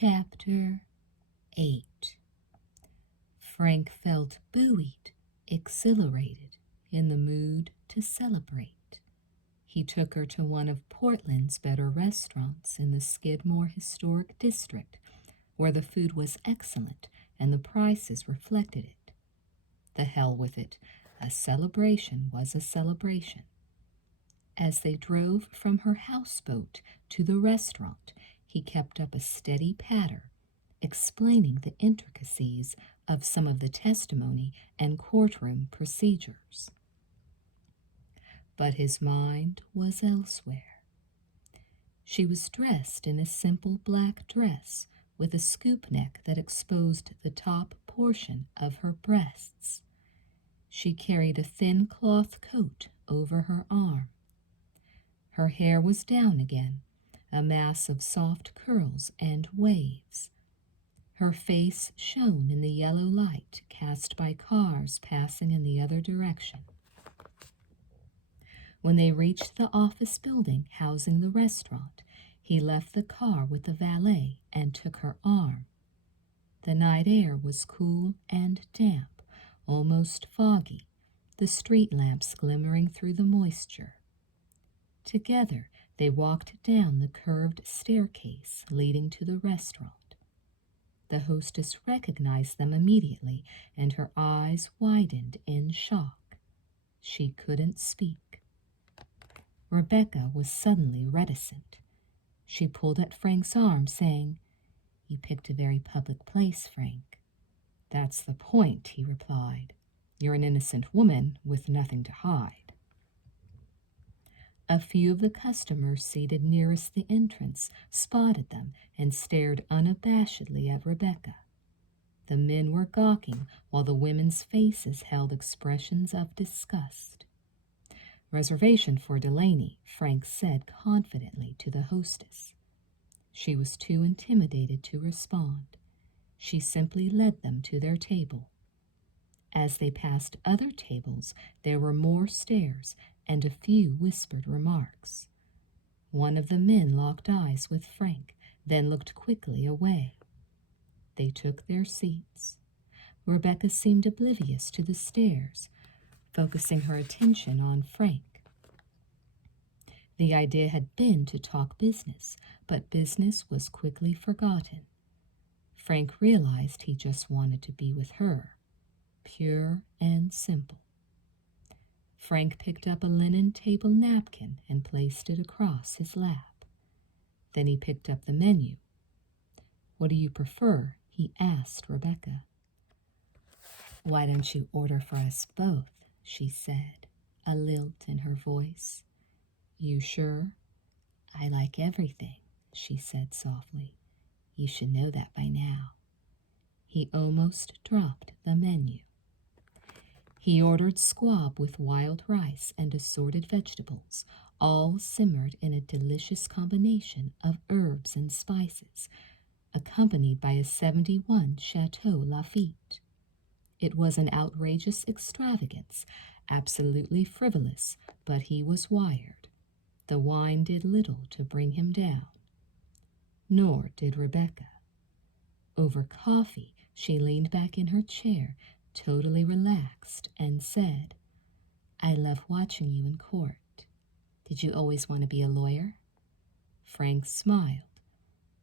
Chapter 8. Frank felt buoyed, exhilarated, in the mood to celebrate. He took her to one of Portland's better restaurants in the Skidmore Historic District, where the food was excellent and the prices reflected it. The hell with it, a celebration was a celebration. As they drove from her houseboat to the restaurant, he kept up a steady patter, explaining the intricacies of some of the testimony and courtroom procedures. But his mind was elsewhere. She was dressed in a simple black dress with a scoop neck that exposed the top portion of her breasts. She carried a thin cloth coat over her arm. Her hair was down again, a mass of soft curls and waves. Her face shone in the yellow light cast by cars passing in the other direction. When they reached the office building housing the restaurant, he left the car with the valet and took her arm. The night air was cool and damp, almost foggy, the street lamps glimmering through the moisture. Together, they walked down the curved staircase leading to the restaurant. The hostess recognized them immediately, and her eyes widened in shock. She couldn't speak. Rebecca was suddenly reticent. She pulled at Frank's arm, saying, "You picked a very public place, Frank." "That's the point," he replied. "You're an innocent woman with nothing to hide." A few of the customers seated nearest the entrance spotted them and stared unabashedly at Rebecca. The men were gawking while the women's faces held expressions of disgust. "Reservation for Delaney," Frank said confidently to the hostess. She was too intimidated to respond. She simply led them to their table. As they passed other tables, there were more stares and a few whispered remarks. One of the men locked eyes with Frank, then looked quickly away. They took their seats. Rebecca seemed oblivious to the stares, focusing her attention on Frank. The idea had been to talk business, but business was quickly forgotten. Frank realized he just wanted to be with her, pure and simple. Frank picked up a linen table napkin and placed it across his lap. Then he picked up the menu. "What do you prefer?" he asked Rebecca. "Why don't you order for us both?" she said, a lilt in her voice. "You sure?" "I like everything," she said softly. "You should know that by now." He almost dropped the menu. He ordered squab with wild rice and assorted vegetables, all simmered in a delicious combination of herbs and spices, accompanied by a '71 Chateau Lafite. It was an outrageous extravagance, absolutely frivolous, but he was wired. The wine did little to bring him down. Nor did Rebecca. Over coffee, she leaned back in her chair, totally relaxed, and said, "I love watching you in court. Did you always want to be a lawyer?" Frank smiled.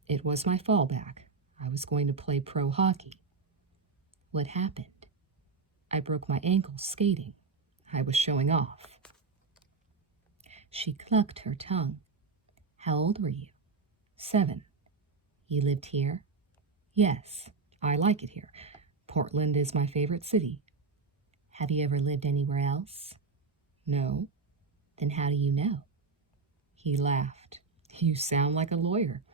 "It was my fallback. I was going to play pro hockey." "What happened?" "I broke my ankle skating. I was showing off." She clucked her tongue. "How old were you?" 7. "You lived here?" "Yes, I like it here. Portland is my favorite city." "Have you ever lived anywhere else?" "No." "Then how do you know?" He laughed. "You sound like a lawyer."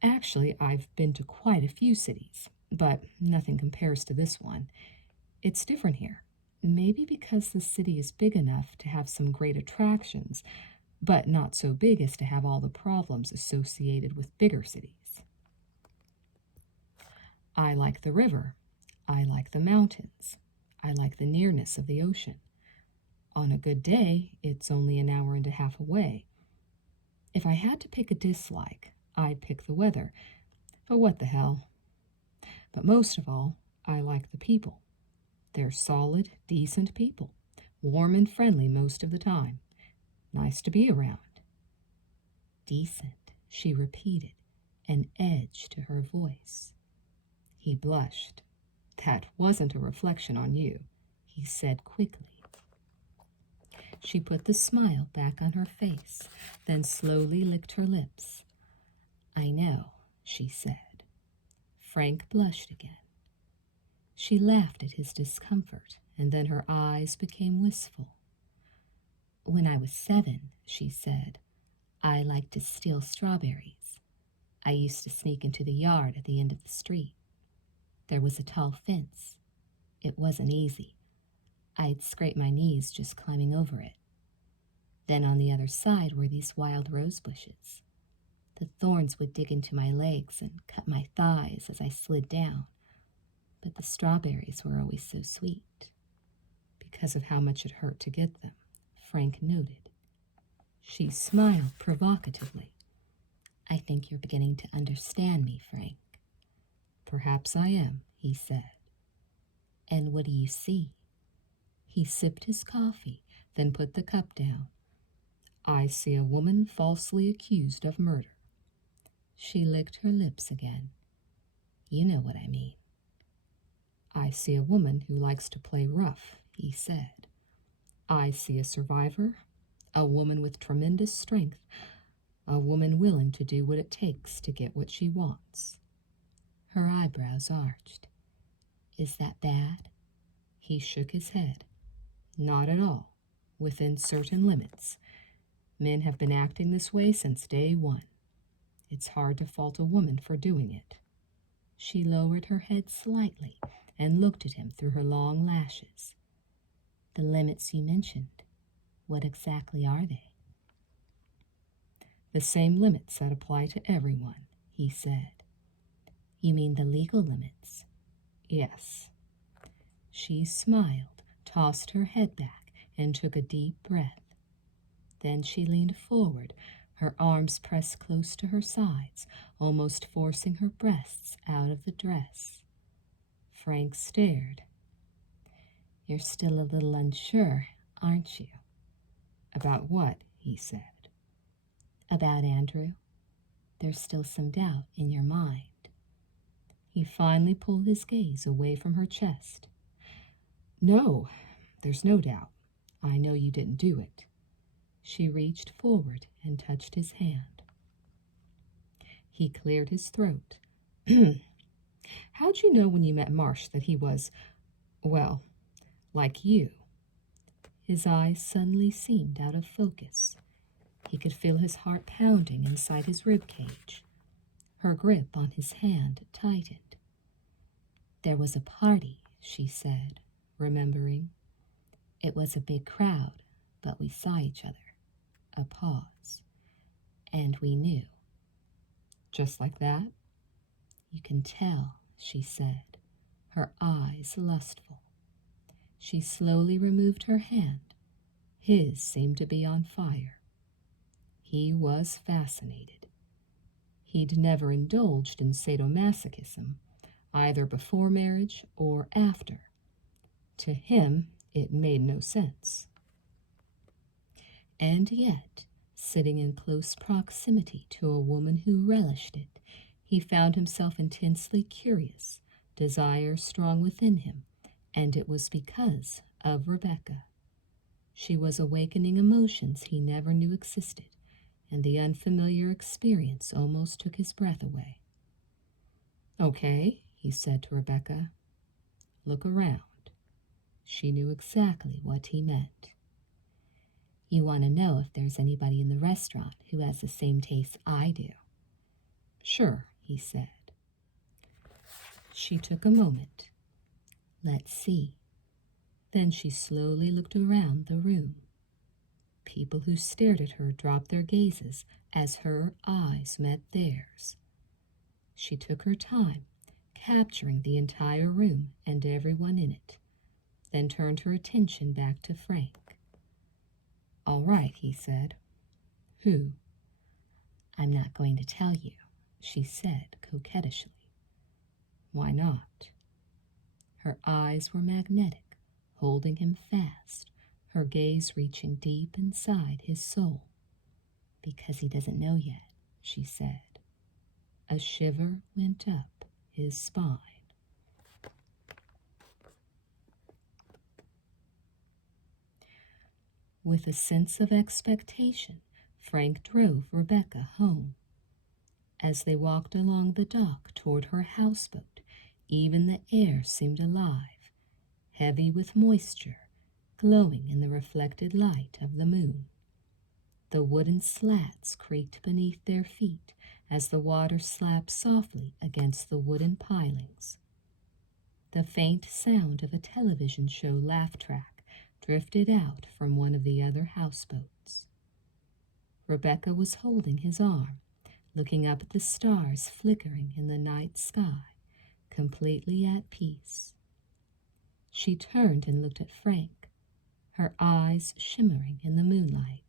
"Actually, I've been to quite a few cities, but nothing compares to this one. It's different here. Maybe because the city is big enough to have some great attractions, but not so big as to have all the problems associated with bigger cities." "I like the river. I like the mountains. I like the nearness of the ocean. On a good day, it's only an hour and a half away. If I had to pick a dislike, I'd pick the weather. But what the hell? But most of all, I like the people. They're solid, decent people, warm and friendly most of the time. Nice to be around. Decent, she repeated, an edge to her voice. He blushed. That wasn't a reflection on you, he said quickly. She put the smile back on her face, then slowly licked her lips. I know, she said. Frank blushed again. She laughed at his discomfort, and then her eyes became wistful. When I was 7, she said, I liked to steal strawberries. I used to sneak into the yard at the end of the street. There was a tall fence. It wasn't easy. I'd scrape my knees just climbing over it. Then on the other side were these wild rose bushes. The thorns would dig into my legs and cut my thighs as I slid down. But the strawberries were always so sweet. Because of how much it hurt to get them, Frank noted. She smiled provocatively. I think you're beginning to understand me, Frank. Perhaps I am, he said. And what do you see? He sipped his coffee, then put the cup down. I see a woman falsely accused of murder. She licked her lips again. You know what I mean. I see a woman who likes to play rough, he said. I see a survivor, a woman with tremendous strength, a woman willing to do what it takes to get what she wants. Her eyebrows arched. Is that bad? He shook his head. Not at all, within certain limits. Men have been acting this way since day one. It's hard to fault a woman for doing it. She lowered her head slightly and looked at him through her long lashes. The limits you mentioned, what exactly are they? The same limits that apply to everyone, he said. You mean the legal limits? Yes. She smiled, tossed her head back, and took a deep breath. Then she leaned forward, her arms pressed close to her sides, almost forcing her breasts out of the dress. Frank stared. You're still a little unsure, aren't you? About what? He said. About Andrew. There's still some doubt in your mind. He finally pulled his gaze away from her chest. No, there's no doubt. I know you didn't do it. She reached forward and touched his hand. He cleared his throat. How'd you know when you met Marsh that he was, well, like you? His eyes suddenly seemed out of focus. He could feel his heart pounding inside his rib cage. Her grip on his hand tightened. There was a party, she said, remembering. It was a big crowd, but we saw each other. A pause. And we knew. Just like that? You can tell, she said, her eyes lustful. She slowly removed her hand. His seemed to be on fire. He was fascinated. He'd never indulged in sadomasochism, either before marriage or after. To him, it made no sense. And yet, sitting in close proximity to a woman who relished it, he found himself intensely curious, desire strong within him, and it was because of Rebecca. She was awakening emotions he never knew existed, and the unfamiliar experience almost took his breath away. Okay, he said to Rebecca. Look around. She knew exactly what he meant. You want to know if there's anybody in the restaurant who has the same taste I do? Sure, he said. She took a moment. Let's see. Then she slowly looked around the room. People who stared at her dropped their gazes as her eyes met theirs. She took her time, capturing the entire room and everyone in it, then turned her attention back to Frank. All right, he said. Who? I'm not going to tell you. she said coquettishly. Why not? Her eyes were magnetic, holding him fast, her gaze reaching deep inside his soul. Because he doesn't know yet, she said. A shiver went up his spine. With a sense of expectation, Frank drove Rebecca home. As they walked along the dock toward her houseboat, even the air seemed alive, heavy with moisture, glowing in the reflected light of the moon. The wooden slats creaked beneath their feet as the water slapped softly against the wooden pilings. The faint sound of a television show laugh track drifted out from one of the other houseboats. Rebecca was holding his arm, looking up at the stars flickering in the night sky, completely at peace. She turned and looked at Frank, her eyes shimmering in the moonlight.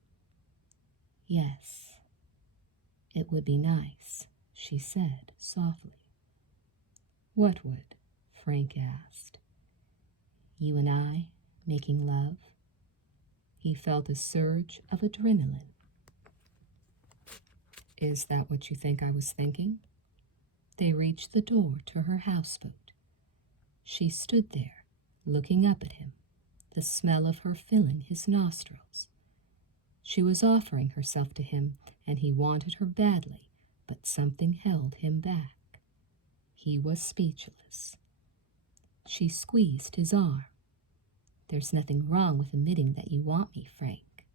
Yes, it would be nice, she said softly. What would? Frank asked. You and I making love? He felt a surge of adrenaline. Is that what you think I was thinking? They reached the door to her houseboat. She stood there, looking up at him, the smell of her filling his nostrils. She was offering herself to him, and he wanted her badly, but something held him back. He was speechless. She squeezed his arm. There's nothing wrong with admitting that you want me, Frank.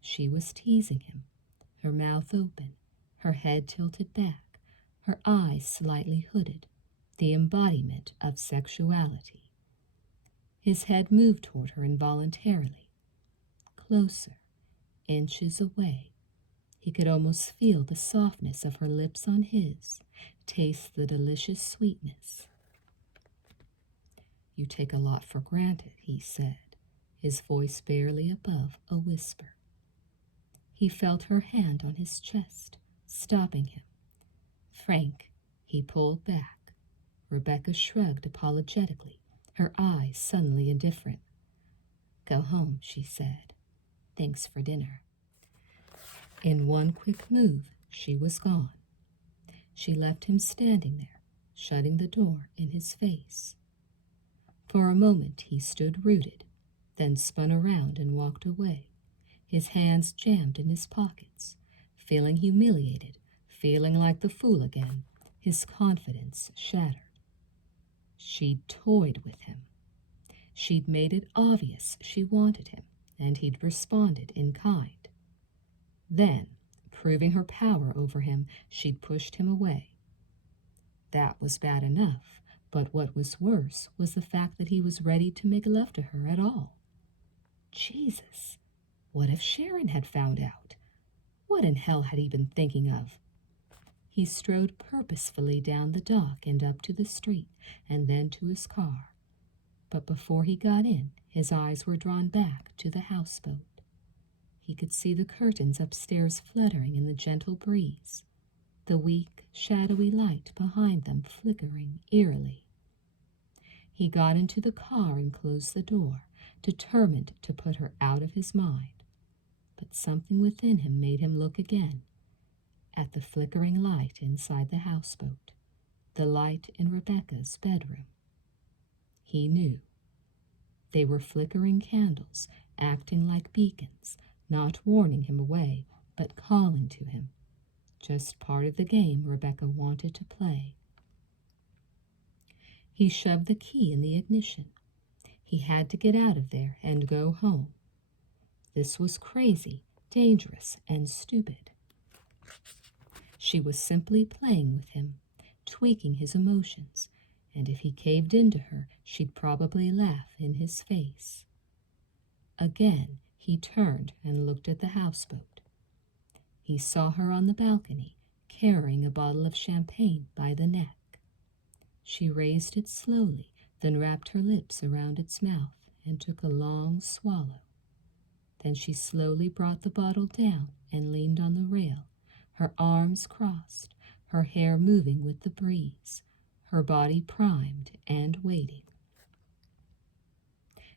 She was teasing him, her mouth open, her head tilted back, her eyes slightly hooded, the embodiment of sexuality. His head moved toward her involuntarily. Closer, inches away. He could almost feel the softness of her lips on his, taste the delicious sweetness. You take a lot for granted, he said, his voice barely above a whisper. He felt her hand on his chest, stopping him. Frank, he pulled back. Rebecca shrugged apologetically, her eyes suddenly indifferent. Go home, she said. Thanks for dinner. In one quick move, she was gone. She left him standing there, shutting the door in his face. For a moment he stood rooted, then spun around and walked away, his hands jammed in his pockets, feeling humiliated, feeling like the fool again, his confidence shattered. She'd toyed with him. She'd made it obvious she wanted him, and he'd responded in kind. Then, proving her power over him, she'd pushed him away. That was bad enough, but what was worse was the fact that he was ready to make love to her at all. Jesus, what if Sharon had found out? What in hell had he been thinking of? He strode purposefully down the dock and up to the street, and then to his car. But before he got in, his eyes were drawn back to the houseboat. He could see the curtains upstairs fluttering in the gentle breeze, the weak, shadowy light behind them flickering eerily. He got into the car and closed the door, determined to put her out of his mind. But something within him made him look again, at the flickering light inside the houseboat, the light in Rebecca's bedroom. He knew. They were flickering candles, acting like beacons, not warning him away, but calling to him. Just part of the game Rebecca wanted to play. He shoved the key in the ignition. He had to get out of there and go home. This was crazy, dangerous, and stupid. She was simply playing with him, tweaking his emotions, and if he caved into her, she'd probably laugh in his face. Again, he turned and looked at the houseboat. He saw her on the balcony, carrying a bottle of champagne by the neck. She raised it slowly, then wrapped her lips around its mouth and took a long swallow. Then she slowly brought the bottle down and leaned on the rail, her arms crossed, her hair moving with the breeze, her body primed and waiting.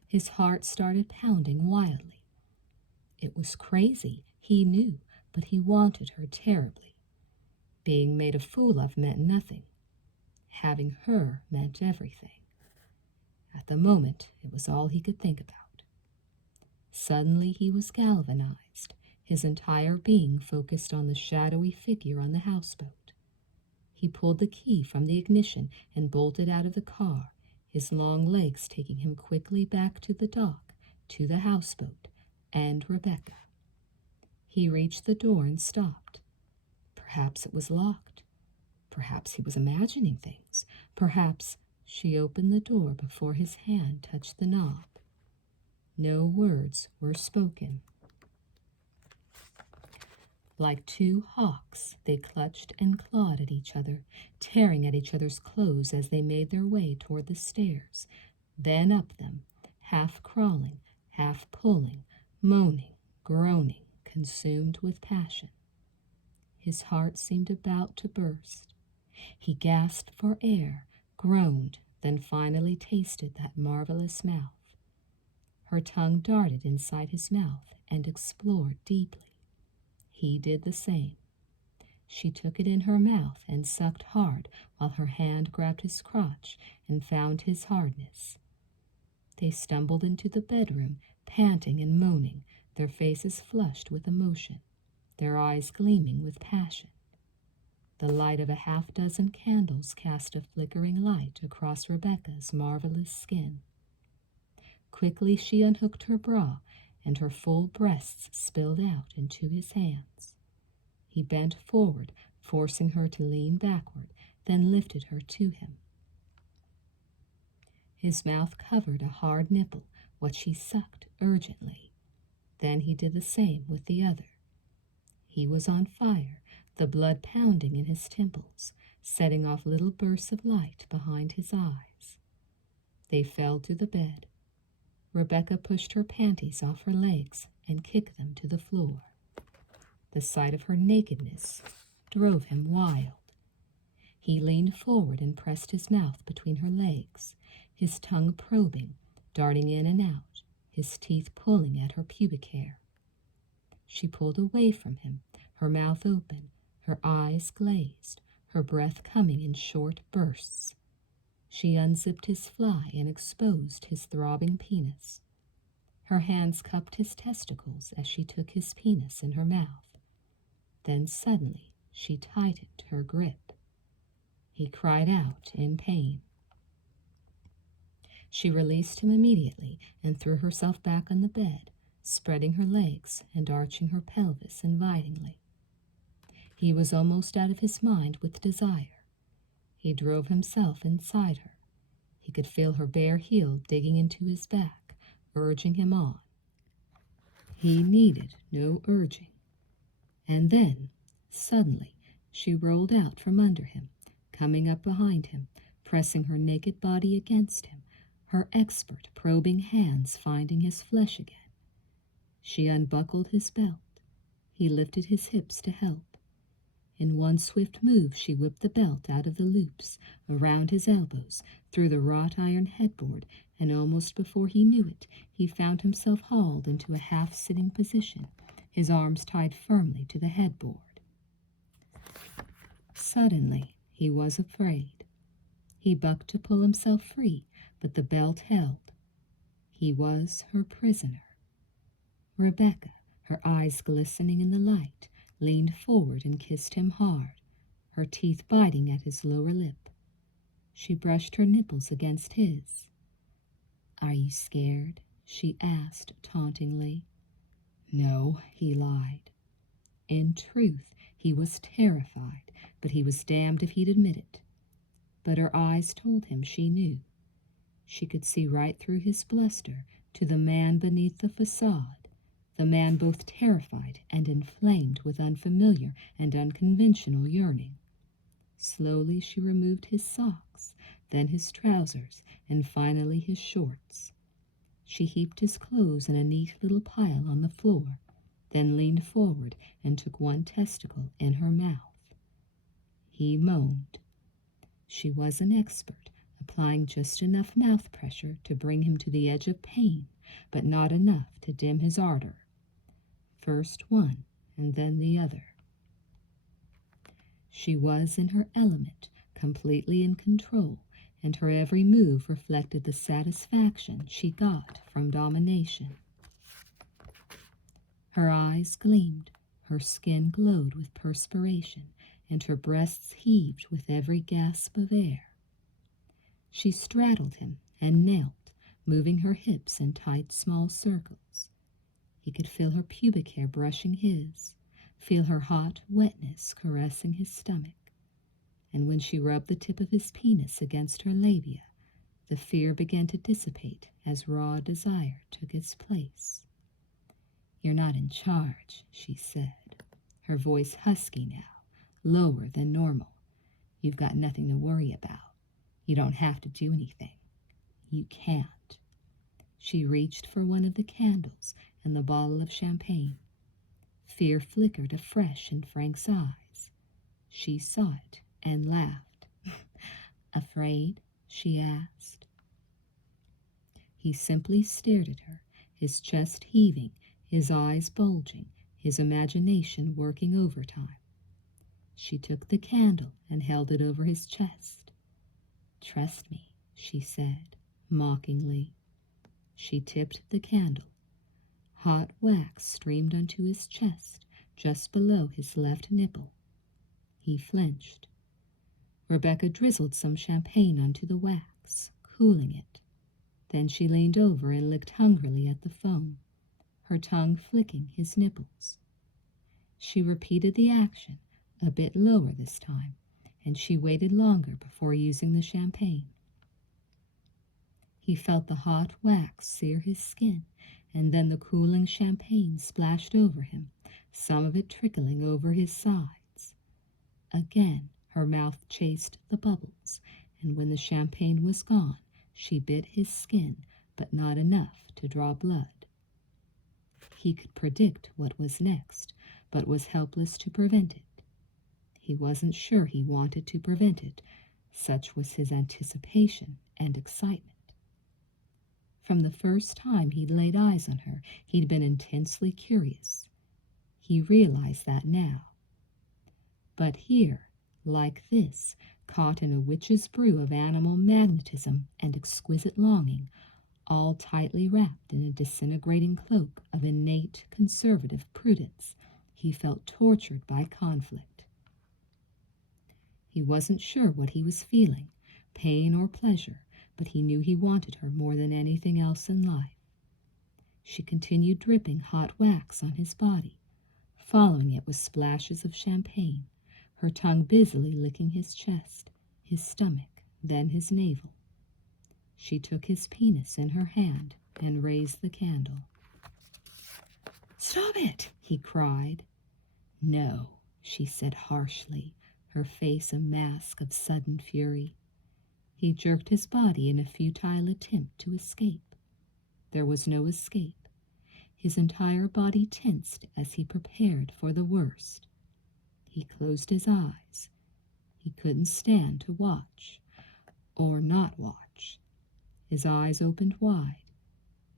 His heart started pounding wildly. It was crazy, he knew, but he wanted her terribly. Being made a fool of meant nothing. Having her meant everything. At the moment, it was all he could think about. Suddenly he was galvanized, his entire being focused on the shadowy figure on the houseboat. He pulled the key from the ignition and bolted out of the car, his long legs taking him quickly back to the dock, to the houseboat, and Rebecca. He reached the door and stopped. Perhaps it was locked. Perhaps he was imagining things. Perhaps she opened the door before his hand touched the knob. No words were spoken. Like two hawks, they clutched and clawed at each other, tearing at each other's clothes as they made their way toward the stairs, then up them, half crawling, half pulling, moaning, groaning, consumed with passion. His heart seemed about to burst. He gasped for air, groaned, then finally tasted that marvelous mouth. Her tongue darted inside his mouth and explored deeply. He did the same. She took it in her mouth and sucked hard while her hand grabbed his crotch and found his hardness. They stumbled into the bedroom, panting and moaning, their faces flushed with emotion, their eyes gleaming with passion. The light of a half-dozen candles cast a flickering light across Rebecca's marvelous skin. Quickly she unhooked her bra, and her full breasts spilled out into his hands. He bent forward, forcing her to lean backward, then lifted her to him. His mouth covered a hard nipple, what she sucked urgently. Then he did the same with the other. He was on fire, the blood pounding in his temples, setting off little bursts of light behind his eyes. They fell to the bed. Rebecca pushed her panties off her legs and kicked them to the floor. The sight of her nakedness drove him wild. He leaned forward and pressed his mouth between her legs, his tongue probing, darting in and out, his teeth pulling at her pubic hair. She pulled away from him, her mouth open, her eyes glazed, her breath coming in short bursts. She unzipped his fly and exposed his throbbing penis. Her hands cupped his testicles as she took his penis in her mouth. Then suddenly she tightened her grip. He cried out in pain. She released him immediately and threw herself back on the bed, spreading her legs and arching her pelvis invitingly. He was almost out of his mind with desire. He drove himself inside her. He could feel her bare heel digging into his back, urging him on. He needed no urging. And then, suddenly, she rolled out from under him, coming up behind him, pressing her naked body against him, her expert probing hands finding his flesh again. She unbuckled his belt. He lifted his hips to help. In one swift move, she whipped the belt out of the loops, around his elbows, through the wrought iron headboard, and almost before he knew it, he found himself hauled into a half-sitting position, his arms tied firmly to the headboard. Suddenly, he was afraid. He bucked to pull himself free, but the belt held. He was her prisoner. Rebecca, her eyes glistening in the light, leaned forward and kissed him hard, her teeth biting at his lower lip. She brushed her nipples against his. "Are you scared?" she asked tauntingly. No, he lied. In truth, he was terrified, but he was damned if he'd admit it. But her eyes told him she knew. She could see right through his bluster to the man beneath the facade, the man both terrified and inflamed with unfamiliar and unconventional yearning. Slowly she removed his socks, then his trousers, and finally his shorts. She heaped his clothes in a neat little pile on the floor, then leaned forward and took one testicle in her mouth. he moaned. She was an expert, applying just enough mouth pressure to bring him to the edge of pain, but not enough to dim his ardor. First one, and then the other. She was in her element, completely in control, and her every move reflected the satisfaction she got from domination. Her eyes gleamed, her skin glowed with perspiration, and her breasts heaved with every gasp of air. She straddled him and knelt, moving her hips in tight, small circles. He could feel her pubic hair brushing his, feel her hot wetness caressing his stomach. And when she rubbed the tip of his penis against her labia, the fear began to dissipate as raw desire took its place. "You're not in charge," she said, her voice husky now, lower than normal. "You've got nothing to worry about. You don't have to do anything. You can't." She reached for one of the candles and the bottle of champagne. Fear flickered afresh in Frank's eyes. She saw it and laughed. "Afraid?" she asked. He simply stared at her, his chest heaving, his eyes bulging, his imagination working overtime. She took the candle and held it over his chest. "Trust me," she said, mockingly. She tipped the candle. Hot wax streamed onto his chest, just below his left nipple. He flinched. Rebecca drizzled some champagne onto the wax, cooling it. Then she leaned over and licked hungrily at the foam, her tongue flicking his nipples. She repeated the action, a bit lower this time, and she waited longer before using the champagne. He felt the hot wax sear his skin, and then the cooling champagne splashed over him, some of it trickling over his sides. Again, her mouth chased the bubbles, and when the champagne was gone, she bit his skin, but not enough to draw blood. He could predict what was next, but was helpless to prevent it. He wasn't sure he wanted to prevent it, such was his anticipation and excitement. From the first time he'd laid eyes on her, he'd been intensely curious. He realized that now. But here, like this, caught in a witch's brew of animal magnetism and exquisite longing, all tightly wrapped in a disintegrating cloak of innate conservative prudence, he felt tortured by conflict. He wasn't sure what he was feeling, pain or pleasure, but he knew he wanted her more than anything else in life. She continued dripping hot wax on his body, following it with splashes of champagne, her tongue busily licking his chest, his stomach, then his navel. She took his penis in her hand and raised the candle. "Stop it!" he cried. "No," she said harshly, her face a mask of sudden fury. He jerked his body in a futile attempt to escape. There was no escape. His entire body tensed as he prepared for the worst. He closed his eyes. He couldn't stand to watch, or not watch. His eyes opened wide.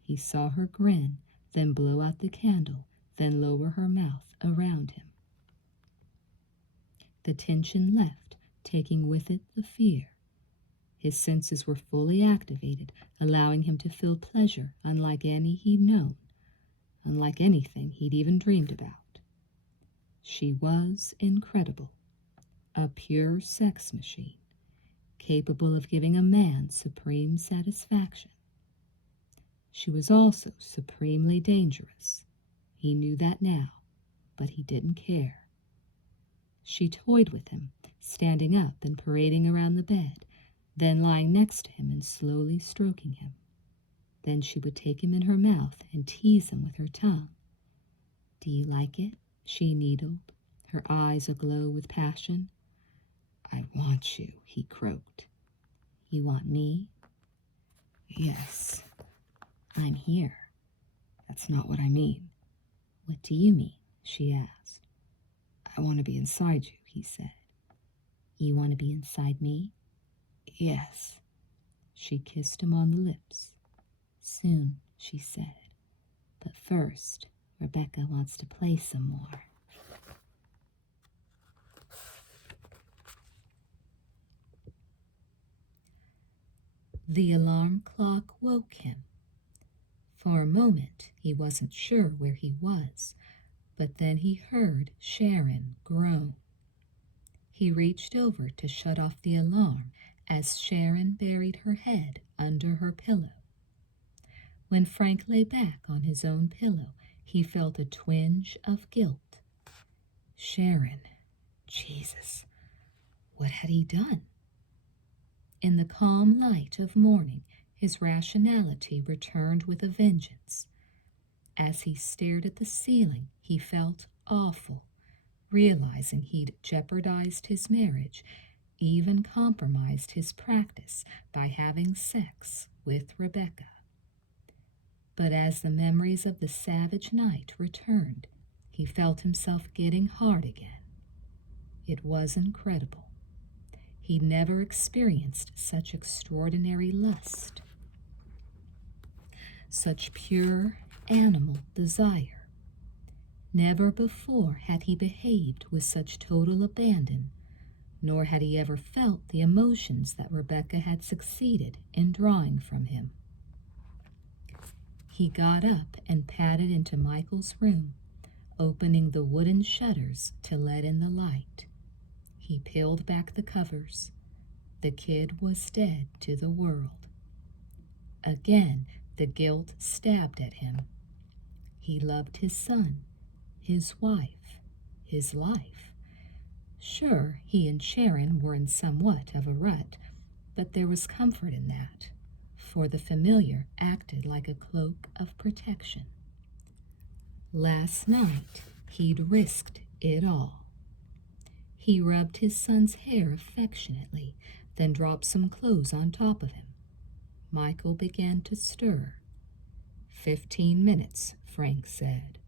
He saw her grin, then blow out the candle, then lower her mouth around him. The tension left, taking with it the fear. His senses were fully activated, allowing him to feel pleasure unlike any he'd known, unlike anything he'd even dreamed about. She was incredible, a pure sex machine, capable of giving a man supreme satisfaction. She was also supremely dangerous. He knew that now, but he didn't care. She toyed with him, standing up and parading around the bed, then lying next to him and slowly stroking him. Then she would take him in her mouth and tease him with her tongue. "Do you like it?" she needled, her eyes aglow with passion. "I want you," he croaked. "You want me?" "Yes. I'm here." "That's not what I mean." "What do you mean?" she asked. "I want to be inside you," he said. You want to be inside me? Yes. She kissed him on the lips. Soon, she said. But first, Rebecca wants to play some more. The alarm clock woke him. For a moment, he wasn't sure where he was, but then he heard Sharon groan. He reached over to shut off the alarm as Sharon buried her head under her pillow. When Frank lay back on his own pillow, he felt a twinge of guilt. Sharon, Jesus, what had he done? In the calm light of morning, his rationality returned with a vengeance. As he stared at the ceiling, he felt awful, realizing he'd jeopardized his marriage, even compromised his practice by having sex with Rebecca. But as the memories of the savage night returned, he felt himself getting hard again. It was incredible. He never experienced such extraordinary lust, such pure animal desire. Never before had he behaved with such total abandon, nor had he ever felt the emotions that Rebecca had succeeded in drawing from him. He got up and padded into Michael's room, opening the wooden shutters to let in the light. He peeled back the covers. The kid was dead to the world. Again, the guilt stabbed at him. He loved his son, his wife, his life. Sure, he and Sharon were in somewhat of a rut, but there was comfort in that, for the familiar acted like a cloak of protection. Last night, he'd risked it all. He rubbed his son's hair affectionately, then dropped some clothes on top of him. Michael began to stir. 15 minutes, Frank said.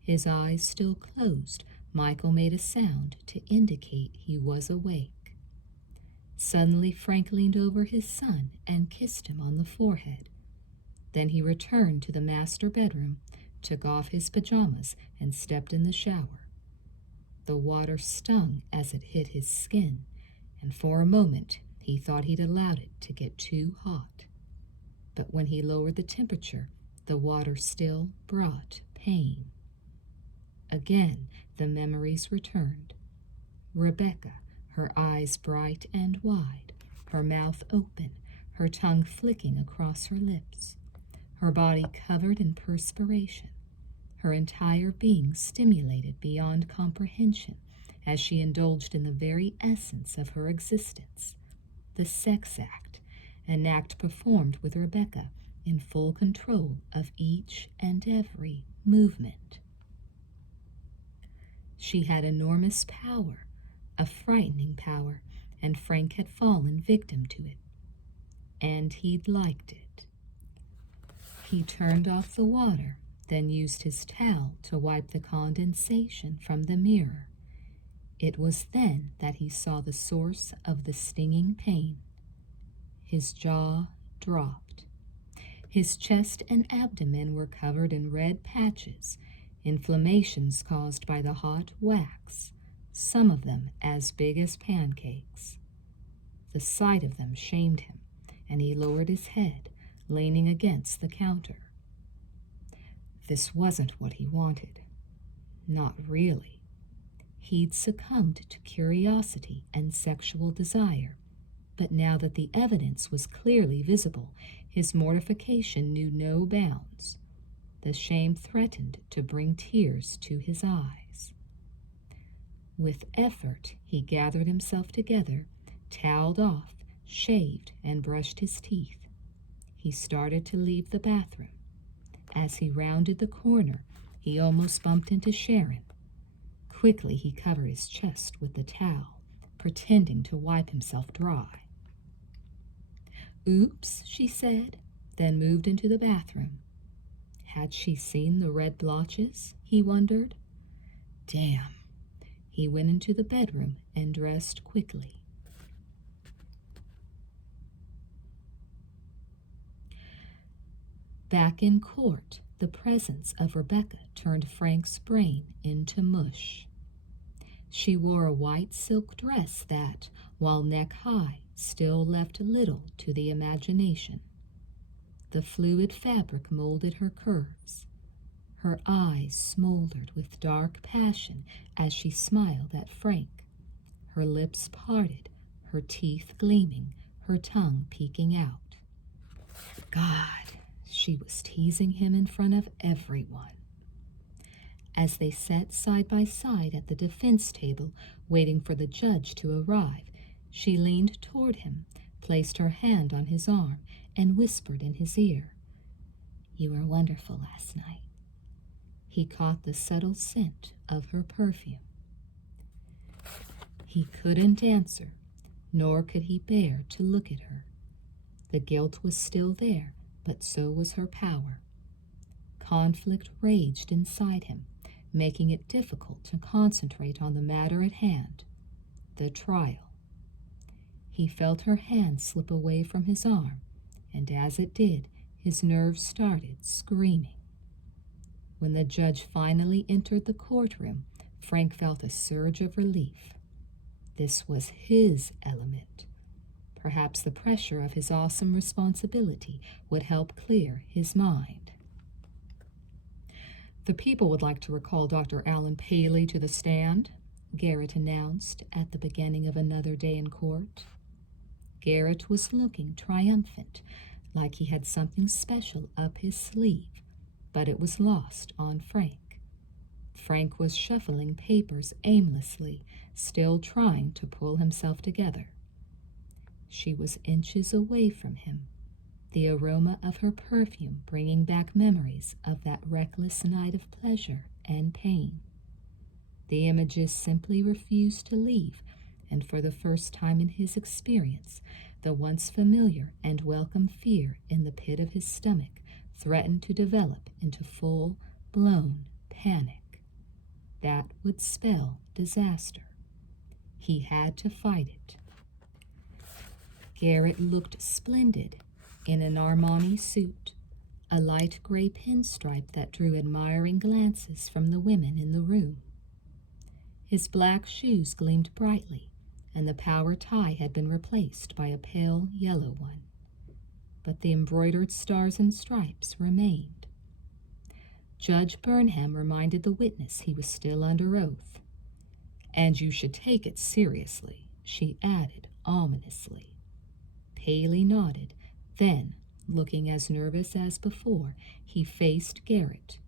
His eyes still closed, Michael made a sound to indicate he was awake. Suddenly, Frank leaned over his son and kissed him on the forehead. Then he returned to the master bedroom, took off his pajamas, and stepped in the shower. The water stung as it hit his skin, and for a moment he thought he'd allowed it to get too hot. But when he lowered the temperature, the water still brought pain. Again, the memories returned. Rebecca, her eyes bright and wide, her mouth open, her tongue flicking across her lips, her body covered in perspiration, her entire being stimulated beyond comprehension as she indulged in the very essence of her existence, the sex act, an act performed with Rebecca in full control of each and every movement. She had enormous power, a frightening power, and Frank had fallen victim to it. And he'd liked it. He turned off the water, then used his towel to wipe the condensation from the mirror. It was then that he saw the source of the stinging pain. His jaw dropped. His chest and abdomen were covered in red patches, inflammations caused by the hot wax, some of them as big as pancakes. The sight of them shamed him, and he lowered his head, leaning against the counter. This wasn't what he wanted. Not really. He'd succumbed to curiosity and sexual desire, but now that the evidence was clearly visible, his mortification knew no bounds. The shame threatened to bring tears to his eyes. With effort, he gathered himself together, toweled off, shaved, and brushed his teeth. He started to leave the bathroom. As he rounded the corner, he almost bumped into Sharon. Quickly, he covered his chest with the towel, pretending to wipe himself dry. "Oops," she said, then moved into the bathroom. Had she seen the red blotches? He wondered. Damn. He went into the bedroom and dressed quickly. Back in court, the presence of Rebecca turned Frank's brain into mush. She wore a white silk dress that, while neck-high, still left little to the imagination. The fluid fabric molded her curves. Her eyes smoldered with dark passion as she smiled at Frank, her lips parted, her teeth gleaming, her tongue peeking out. God, she was teasing him in front of everyone. As they sat side by side at the defense table, waiting for the judge to arrive, she leaned toward him, placed her hand on his arm, and whispered in his ear, "You were wonderful last night." He caught the subtle scent of her perfume. He couldn't answer, nor could he bear to look at her. The guilt was still there, but so was her power. Conflict raged inside him, making it difficult to concentrate on the matter at hand, the trial. He felt her hand slip away from his arm, and as it did, his nerves started screaming. When the judge finally entered the courtroom, Frank felt a surge of relief. This was his element. Perhaps the pressure of his awesome responsibility would help clear his mind. "The people would like to recall Dr. Alan Paley to the stand," Garrett announced at the beginning of another day in court. Garrett was looking triumphant, like he had something special up his sleeve, but it was lost on Frank. Frank was shuffling papers aimlessly, still trying to pull himself together. She was inches away from him, the aroma of her perfume bringing back memories of that reckless night of pleasure and pain. The images simply refused to leave, and for the first time in his experience, the once familiar and welcome fear in the pit of his stomach threatened to develop into full-blown panic. That would spell disaster. He had to fight it. Garrett looked splendid in an Armani suit, a light gray pinstripe that drew admiring glances from the women in the room. His black shoes gleamed brightly, and the power tie had been replaced by a pale yellow one. But the embroidered stars and stripes remained. Judge Burnham reminded the witness he was still under oath. "And you should take it seriously," she added ominously. Paley nodded. Then, looking as nervous as before, he faced Garrett.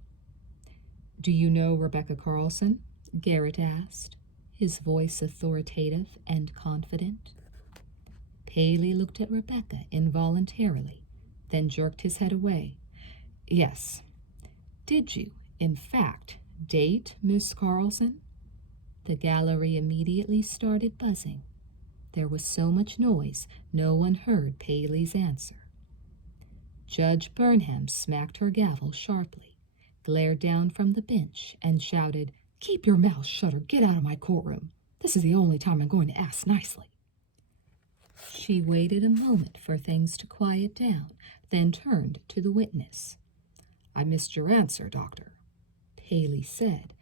"Do you know Rebecca Carlson?" Garrett asked, his voice authoritative and confident. Paley looked at Rebecca involuntarily, then jerked his head away. "Yes. Did you, in fact, date Miss Carlson?" The gallery immediately started buzzing. There was so much noise, no one heard Paley's answer. Judge Burnham smacked her gavel sharply, glared down from the bench, and shouted, "Keep your mouth shut or get out of my courtroom. This is the only time I'm going to ask nicely." She waited a moment for things to quiet down, then turned to the witness. "I missed your answer, Doctor." Paley said,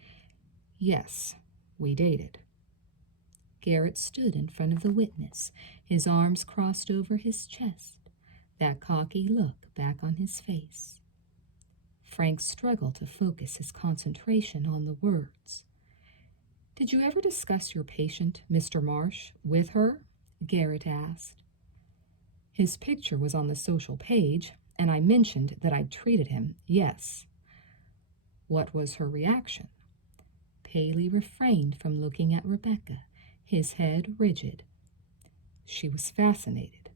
"Yes, we dated." Garrett stood in front of the witness, his arms crossed over his chest, that cocky look back on his face. Frank struggled to focus his concentration on the words. "Did you ever discuss your patient, Mr. Marsh, with her?" Garrett asked. "His picture was on the social page, and I mentioned that I'd treated him, yes." "What was her reaction?" Paley refrained from looking at Rebecca, his head rigid. "She was fascinated."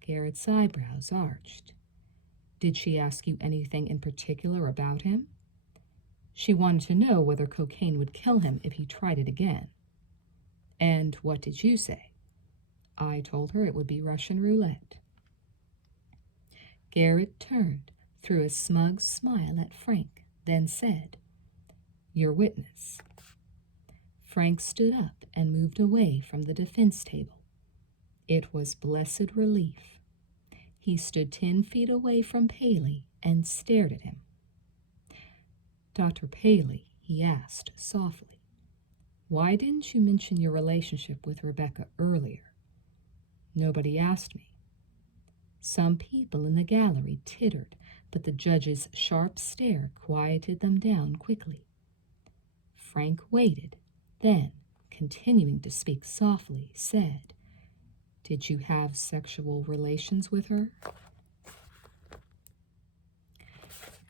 Garrett's eyebrows arched. "Did she ask you anything in particular about him?" "She wanted to know whether cocaine would kill him if he tried it again." "And what did you say?" "I told her it would be Russian roulette." Garrett turned, threw a smug smile at Frank, then said, "Your witness." Frank stood up and moved away from the defense table. It was blessed relief. He stood 10 feet away from Paley and stared at him. "Dr. Paley," he asked softly, "why didn't you mention your relationship with Rebecca earlier?" "Nobody asked me." Some people in the gallery tittered, but the judge's sharp stare quieted them down quickly. Frank waited, then, continuing to speak softly, said, "Did you have sexual relations with her?"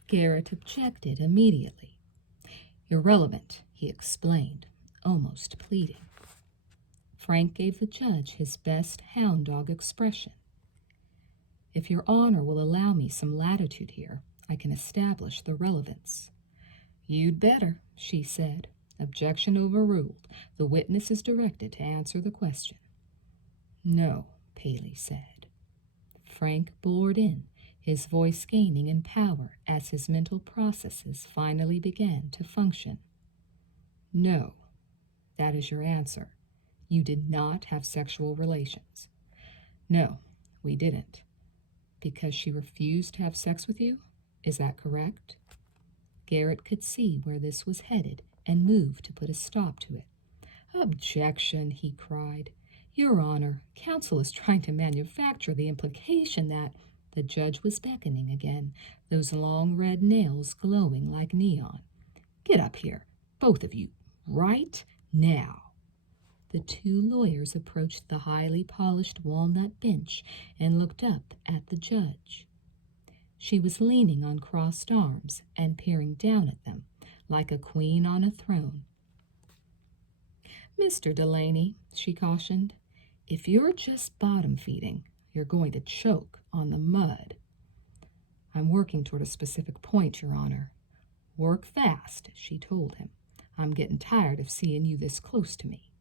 Garrett objected immediately. "Irrelevant," he explained, almost pleading. Frank gave the judge his best hound dog expression. "If your honor will allow me some latitude here, I can establish the relevance." "You'd better," she said. "Objection overruled. The witness is directed to answer the question." "No," Paley said. Frank bored in, his voice gaining in power as his mental processes finally began to function. "No, that is your answer. You did not have sexual relations." "No, we didn't." "Because she refused to have sex with you? Is that correct?" Garrett could see where this was headed and moved to put a stop to it. "Objection," he cried. "Your Honor, counsel is trying to manufacture the implication that—" The judge was beckoning again, those long red nails glowing like neon. "Get up here, both of you, right now." The two lawyers approached the highly polished walnut bench and looked up at the judge. She was leaning on crossed arms and peering down at them like a queen on a throne. "Mr. Delaney," she cautioned, "if you're just bottom feeding, you're going to choke on the mud." "I'm working toward a specific point, Your Honor." "Work fast," she told him. "I'm getting tired of seeing you this close to me."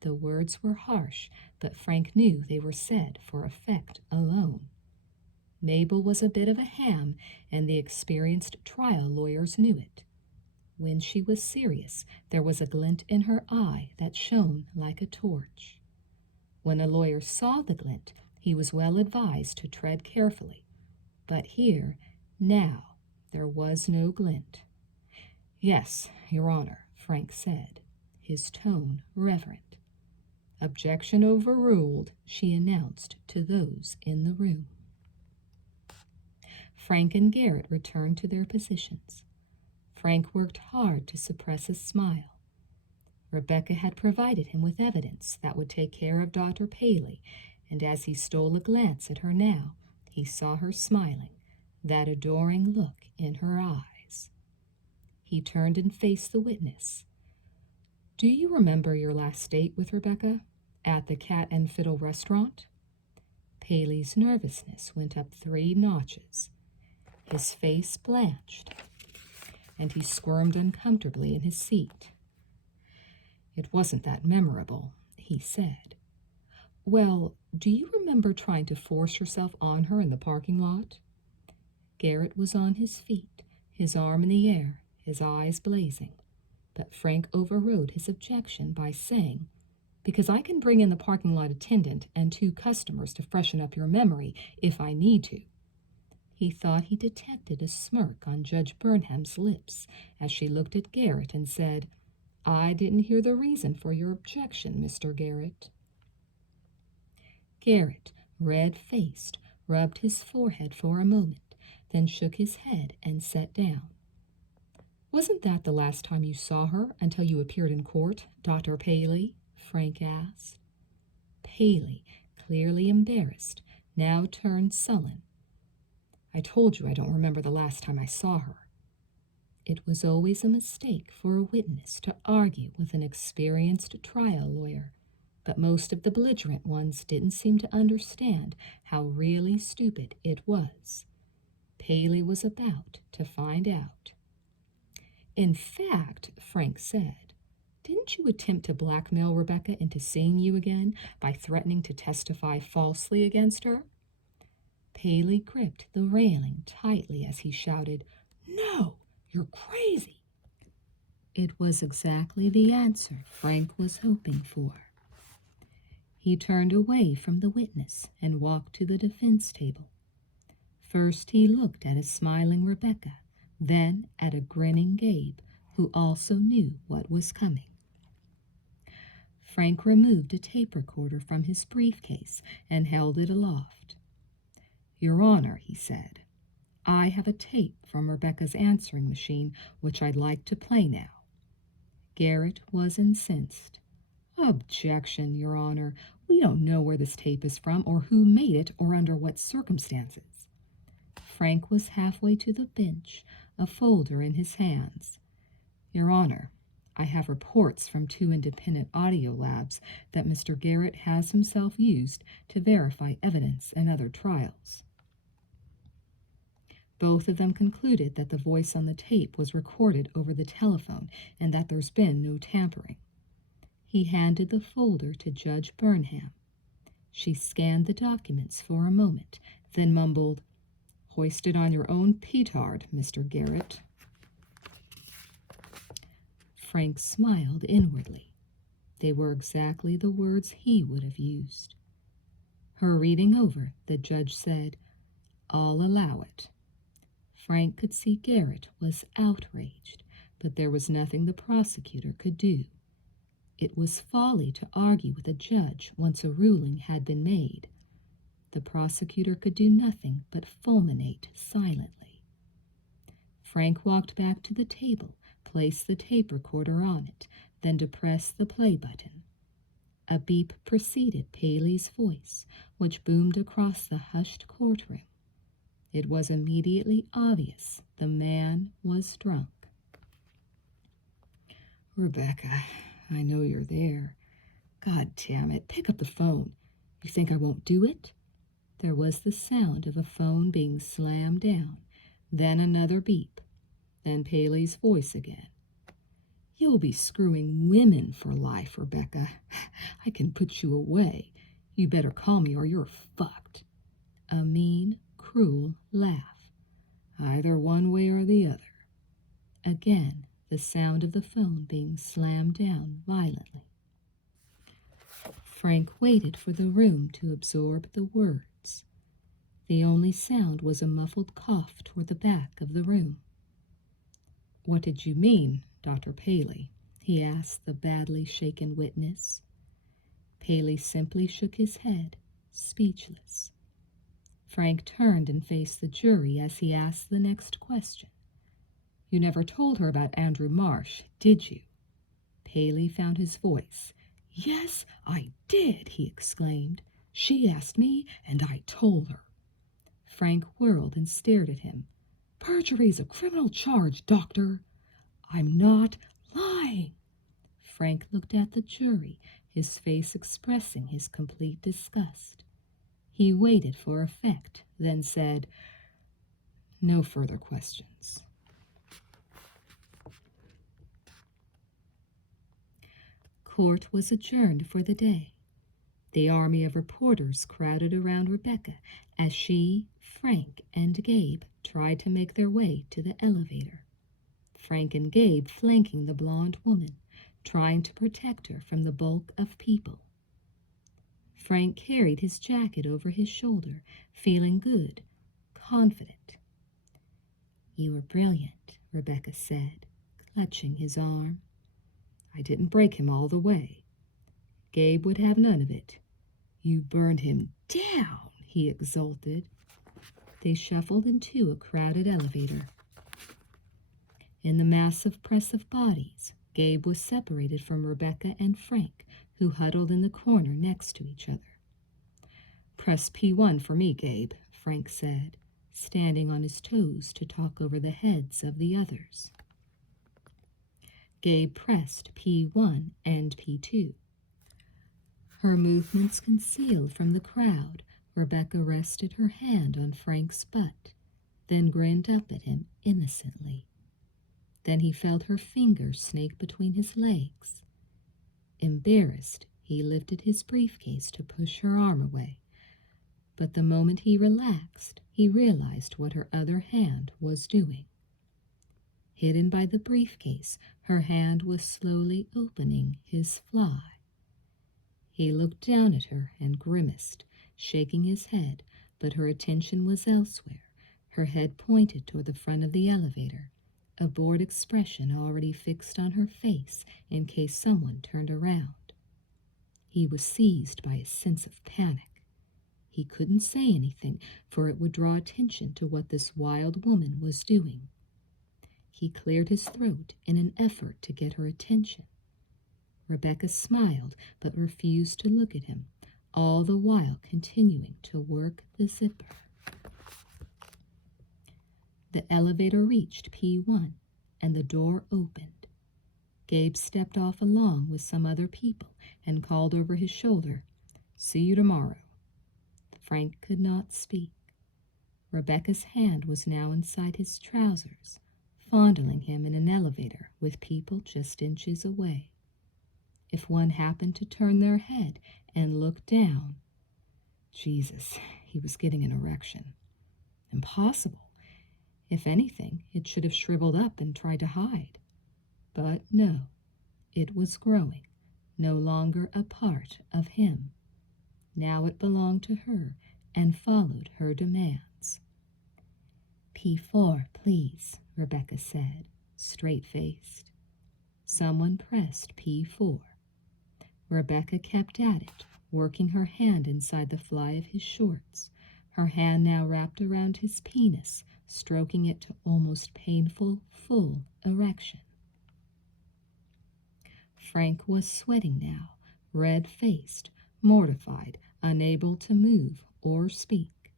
The words were harsh, but Frank knew they were said for effect alone. Mabel was a bit of a ham, and the experienced trial lawyers knew it. When she was serious, there was a glint in her eye that shone like a torch. When a lawyer saw the glint, he was well advised to tread carefully. But here, now, there was no glint. "Yes, Your Honor," Frank said, his tone reverent. "Objection overruled," she announced to those in the room. Frank and Garrett returned to their positions. Frank worked hard to suppress a smile. Rebecca had provided him with evidence that would take care of Dr. Paley, and as he stole a glance at her now, he saw her smiling, that adoring look in her eyes. He turned and faced the witness. "Do you remember your last date with Rebecca? At the Cat and Fiddle restaurant?" Paley's nervousness went up 3 notches. His face blanched, and he squirmed uncomfortably in his seat. "It wasn't that memorable," he said. "Well, do you remember trying to force yourself on her in the parking lot?" Garrett was on his feet, his arm in the air, his eyes blazing. But Frank overrode his objection by saying, "Because I can bring in the parking lot attendant and 2 customers to freshen up your memory if I need to." He thought he detected a smirk on Judge Burnham's lips as she looked at Garrett and said, "I didn't hear the reason for your objection, Mr. Garrett." Garrett, red-faced, rubbed his forehead for a moment, then shook his head and sat down. "Wasn't that the last time you saw her until you appeared in court, Dr. Paley?" Frank asked. Paley, clearly embarrassed, now turned sullen. "I told you I don't remember the last time I saw her." It was always a mistake for a witness to argue with an experienced trial lawyer, but most of the belligerent ones didn't seem to understand how really stupid it was. Paley was about to find out. "In fact," Frank said, "didn't you attempt to blackmail Rebecca into seeing you again by threatening to testify falsely against her?" Paley gripped the railing tightly as he shouted, "No, you're crazy." It was exactly the answer Frank was hoping for. He turned away from the witness and walked to the defense table. First he looked at a smiling Rebecca, then at a grinning Gabe, who also knew what was coming. Frank removed a tape recorder from his briefcase and held it aloft. "Your Honor," he said, "I have a tape from Rebecca's answering machine which I'd like to play now." Garrett was incensed. "Objection, Your Honor. We don't know where this tape is from or who made it or under what circumstances." Frank was halfway to the bench, a folder in his hands. "Your Honor, I have reports from 2 independent audio labs that Mr. Garrett has himself used to verify evidence in other trials. Both of them concluded that the voice on the tape was recorded over the telephone and that there's been no tampering." He handed the folder to Judge Burnham. She scanned the documents for a moment, then mumbled, "Hoist it on your own petard, Mr. Garrett." Frank smiled inwardly. They were exactly the words he would have used. Her reading over, the judge said, "I'll allow it." Frank could see Garrett was outraged, but there was nothing the prosecutor could do. It was folly to argue with a judge once a ruling had been made. The prosecutor could do nothing but fulminate silently. Frank walked back to the table, placed the tape recorder on it, then depressed the play button. A beep preceded Paley's voice, which boomed across the hushed courtroom. It was immediately obvious the man was drunk. "Rebecca, I know you're there. God damn it, pick up the phone. You think I won't do it?" There was the sound of a phone being slammed down, then another beep, then Paley's voice again. "You'll be screwing women for life, Rebecca. I can put you away. You better call me or you're fucked." A mean, cruel laugh. Either one way or the other. Again, the sound of the phone being slammed down violently. Frank waited for the room to absorb the words. The only sound was a muffled cough toward the back of the room. "What did you mean, Dr. Paley?" he asked the badly shaken witness. Paley simply shook his head, speechless. Frank turned and faced the jury as he asked the next question. "You never told her about Andrew Marsh, did you?" Paley found his voice. "Yes, I did," he exclaimed. "She asked me, and I told her." Frank whirled and stared at him. "Perjury's a criminal charge, Doctor." "I'm not lying." Frank looked at the jury, his face expressing his complete disgust. He waited for effect, then said, "No further questions." Court was adjourned for the day. The army of reporters crowded around Rebecca as she, Frank, and Gabe tried to make their way to the elevator. Frank and Gabe flanking the blonde woman, trying to protect her from the bulk of people. Frank carried his jacket over his shoulder, feeling good, confident. "You were brilliant," Rebecca said, clutching his arm. "I didn't break him all the way." Gabe would have none of it. "You burned him down," he exulted. They shuffled into a crowded elevator. In the massive press of bodies, Gabe was separated from Rebecca and Frank, who huddled in the corner next to each other. "Press P1 for me, Gabe," Frank said, standing on his toes to talk over the heads of the others. Gabe pressed P1 and P2. Her movements concealed from the crowd, Rebecca rested her hand on Frank's butt, then grinned up at him innocently. Then he felt her fingers snake between his legs. Embarrassed, he lifted his briefcase to push her arm away. But the moment he relaxed, he realized what her other hand was doing. Hidden by the briefcase, her hand was slowly opening his fly. He looked down at her and grimaced, shaking his head, but her attention was elsewhere, her head pointed toward the front of the elevator, a bored expression already fixed on her face in case someone turned around. He was seized by a sense of panic. He couldn't say anything, for it would draw attention to what this wild woman was doing. He cleared his throat in an effort to get her attention. Rebecca smiled, but refused to look at him, all the while continuing to work the zipper. The elevator reached P1, and the door opened. Gabe stepped off along with some other people and called over his shoulder, "See you tomorrow." Frank could not speak. Rebecca's hand was now inside his trousers, fondling him in an elevator with people just inches away. If one happened to turn their head and look down, Jesus, he was getting an erection. Impossible. If anything, it should have shriveled up and tried to hide. But no, it was growing, no longer a part of him. Now it belonged to her and followed her demands. "P4, please," Rebecca said, straight-faced. Someone pressed P4. Rebecca kept at it, working her hand inside the fly of his shorts, her hand now wrapped around his penis, stroking it to almost painful, full erection. Frank was sweating now, red-faced, mortified, unable to move or speak.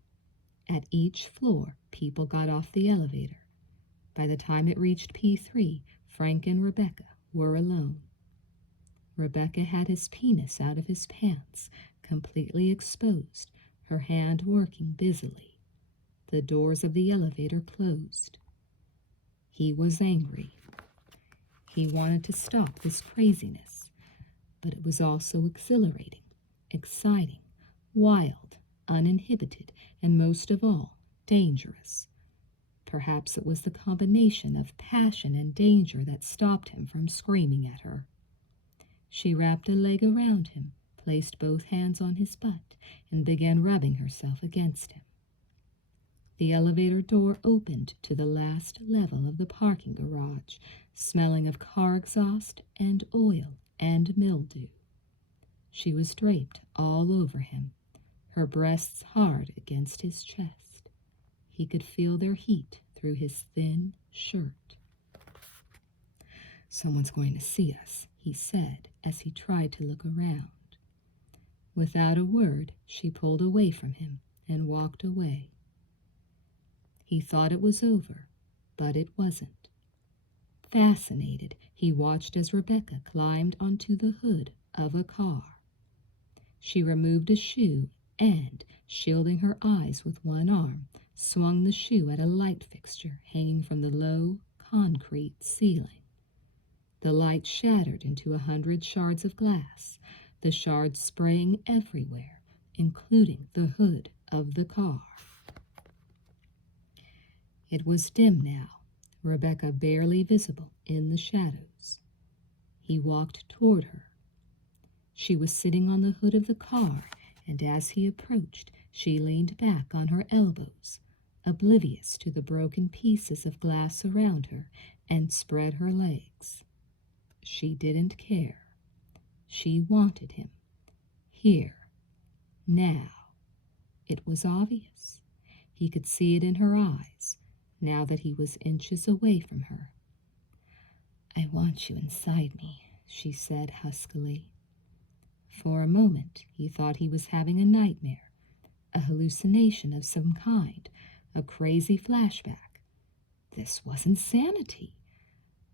At each floor, people got off the elevator. By the time it reached P3, Frank and Rebecca were alone. Rebecca had his penis out of his pants, completely exposed, her hand working busily. The doors of the elevator closed. He was angry. He wanted to stop this craziness, but it was also exhilarating, exciting, wild, uninhibited, and most of all, dangerous. Perhaps it was the combination of passion and danger that stopped him from screaming at her. She wrapped a leg around him, placed both hands on his butt, and began rubbing herself against him. The elevator door opened to the last level of the parking garage, smelling of car exhaust and oil and mildew. She was draped all over him, her breasts hard against his chest. He could feel their heat through his thin shirt. "Someone's going to see us," he said as he tried to look around. Without a word, she pulled away from him and walked away. He thought it was over, but it wasn't. Fascinated, he watched as Rebecca climbed onto the hood of a car. She removed a shoe and, shielding her eyes with one arm, swung the shoe at a light fixture hanging from the low concrete ceiling. The light shattered into 100 shards of glass, the shards spraying everywhere, including the hood of the car. It was dim now, Rebecca barely visible in the shadows. He walked toward her. She was sitting on the hood of the car, and as he approached, she leaned back on her elbows, oblivious to the broken pieces of glass around her, and spread her legs. She didn't care. She wanted him. Here. Now. It was obvious. He could see it in her eyes, now that he was inches away from her. "I want you inside me," she said huskily. For a moment, he thought he was having a nightmare, a hallucination of some kind, a crazy flashback. This was insanity.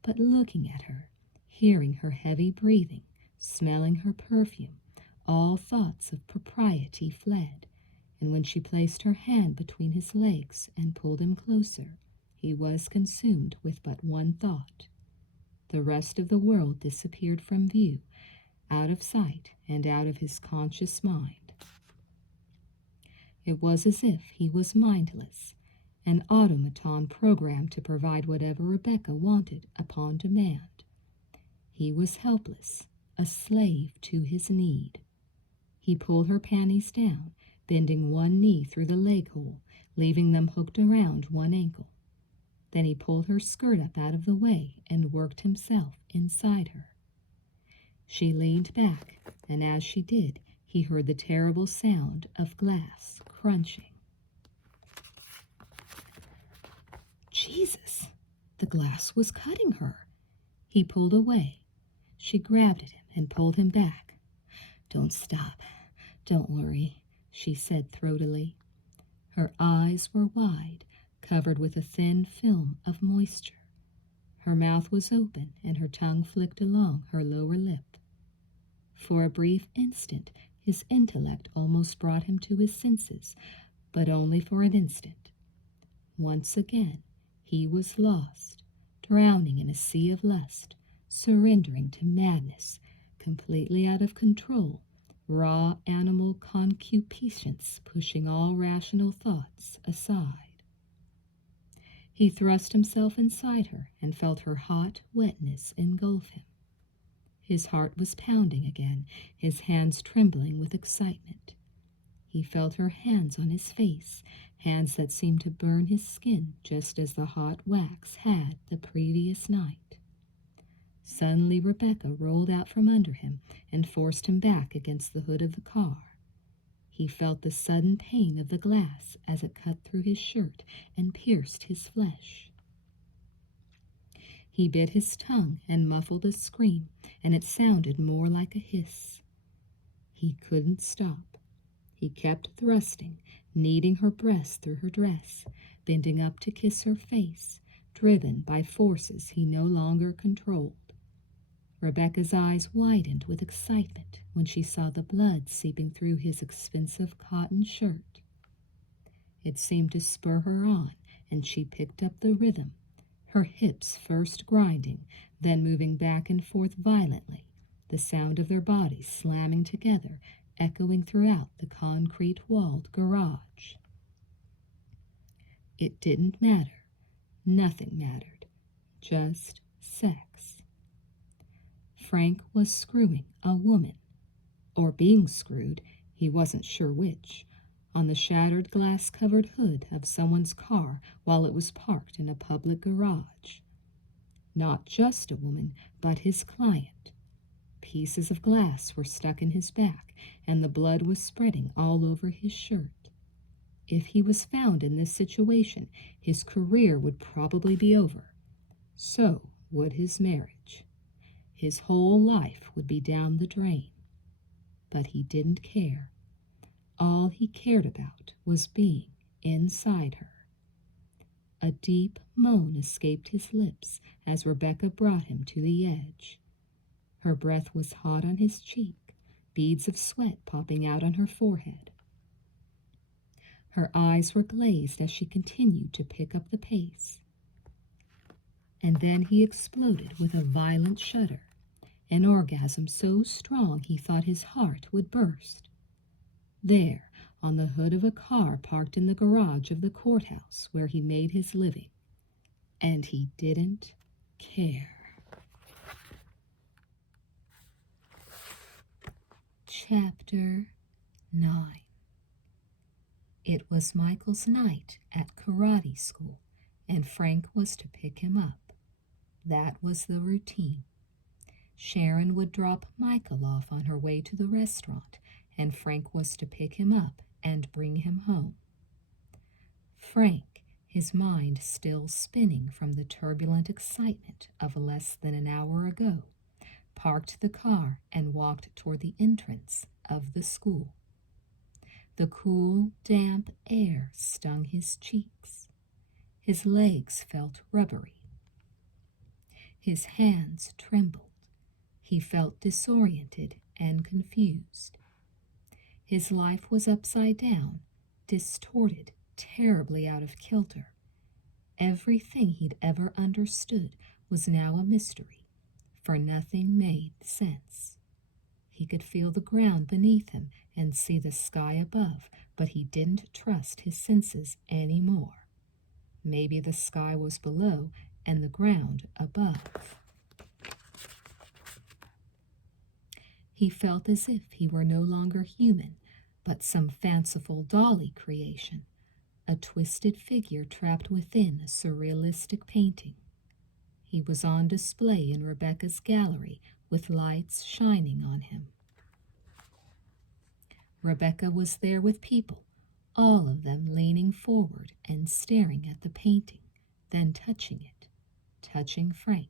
But looking at her, hearing her heavy breathing, smelling her perfume, all thoughts of propriety fled, and when she placed her hand between his legs and pulled him closer, he was consumed with but one thought. The rest of the world disappeared from view, out of sight and out of his conscious mind. It was as if he was mindless, an automaton programmed to provide whatever Rebecca wanted upon demand. He was helpless, a slave to his need. He pulled her panties down, bending one knee through the leg hole, leaving them hooked around one ankle. Then he pulled her skirt up out of the way and worked himself inside her. She leaned back, and as she did, he heard the terrible sound of glass crunching. Jesus! The glass was cutting her. He pulled away. She grabbed at him and pulled him back. "Don't stop. Don't worry," she said throatily. Her eyes were wide, covered with a thin film of moisture. Her mouth was open, and her tongue flicked along her lower lip. For a brief instant, his intellect almost brought him to his senses, but only for an instant. Once again, he was lost, drowning in a sea of lust, surrendering to madness, completely out of control, raw animal concupiscence pushing all rational thoughts aside. He thrust himself inside her and felt her hot wetness engulf him. His heart was pounding again, his hands trembling with excitement. He felt her hands on his face, hands that seemed to burn his skin just as the hot wax had the previous night. Suddenly Rebecca rolled out from under him and forced him back against the hood of the car. He felt the sudden pain of the glass as it cut through his shirt and pierced his flesh. He bit his tongue and muffled a scream, and it sounded more like a hiss. He couldn't stop. He kept thrusting, kneading her breasts through her dress, bending up to kiss her face, driven by forces he no longer controlled. Rebecca's eyes widened with excitement when she saw the blood seeping through his expensive cotton shirt. It seemed to spur her on, and she picked up the rhythm, her hips first grinding, then moving back and forth violently, the sound of their bodies slamming together, echoing throughout the concrete-walled garage. It didn't matter. Nothing mattered. Just sex. Frank was screwing a woman, or being screwed, he wasn't sure which, on the shattered glass-covered hood of someone's car while it was parked in a public garage. Not just a woman, but his client. Pieces of glass were stuck in his back, and the blood was spreading all over his shirt. If he was found in this situation, his career would probably be over. So would his marriage. His whole life would be down the drain. But he didn't care. All he cared about was being inside her. A deep moan escaped his lips as Rebecca brought him to the edge. Her breath was hot on his cheek, beads of sweat popping out on her forehead. Her eyes were glazed as she continued to pick up the pace. And then he exploded with a violent shudder, an orgasm so strong he thought his heart would burst. There, on the hood of a car parked in the garage of the courthouse where he made his living. And he didn't care. Chapter 9. It was Michael's night at karate school, and Frank was to pick him up. That was the routine. Sharon would drop Michael off on her way to the restaurant, and Frank was to pick him up and bring him home. Frank, his mind still spinning from the turbulent excitement of less than an hour ago, parked the car and walked toward the entrance of the school. The cool, damp air stung his cheeks. His legs felt rubbery. His hands trembled. He felt disoriented and confused. His life was upside down, distorted, terribly out of kilter. Everything he'd ever understood was now a mystery, for nothing made sense. He could feel the ground beneath him and see the sky above, but he didn't trust his senses any more. Maybe the sky was below and the ground above. He felt as if he were no longer human, but some fanciful Dali creation, a twisted figure trapped within a surrealistic painting. He was on display in Rebecca's gallery with lights shining on him. Rebecca was there with people, all of them leaning forward and staring at the painting, then touching it, touching Frank.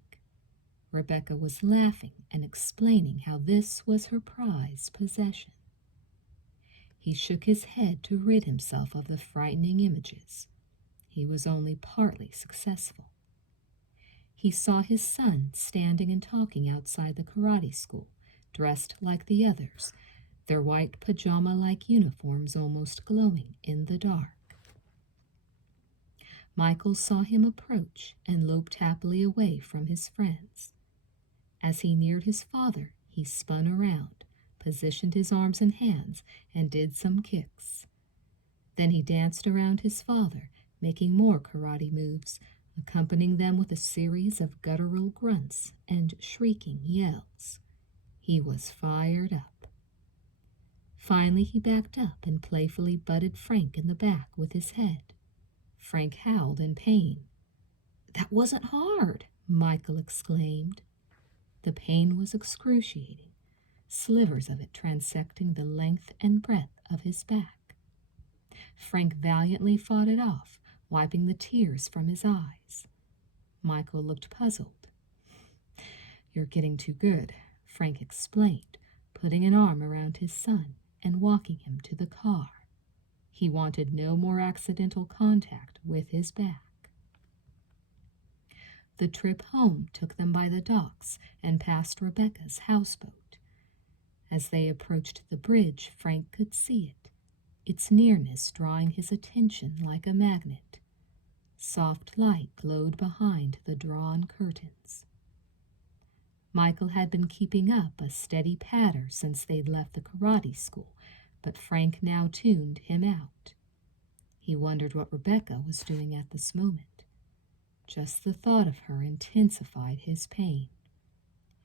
Rebecca was laughing and explaining how this was her prized possession. He shook his head to rid himself of the frightening images. He was only partly successful. He saw his son standing and talking outside the karate school, dressed like the others, their white pajama-like uniforms almost glowing in the dark. Michael saw him approach and loped happily away from his friends. As he neared his father, he spun around, positioned his arms and hands, and did some kicks. Then he danced around his father, making more karate moves, accompanying them with a series of guttural grunts and shrieking yells. He was fired up. Finally, he backed up and playfully butted Frank in the back with his head. Frank howled in pain. "That wasn't hard," Michael exclaimed. The pain was excruciating, slivers of it transecting the length and breadth of his back. Frank valiantly fought it off, wiping the tears from his eyes. Michael looked puzzled. "You're getting too good," Frank explained, putting an arm around his son and walking him to the car. He wanted no more accidental contact with his back. The trip home took them by the docks and past Rebecca's houseboat. As they approached the bridge, Frank could see it, its nearness drawing his attention like a magnet. Soft light glowed behind the drawn curtains. Michael had been keeping up a steady patter since they'd left the karate school, but Frank now tuned him out. He wondered what Rebecca was doing at this moment. Just the thought of her intensified his pain.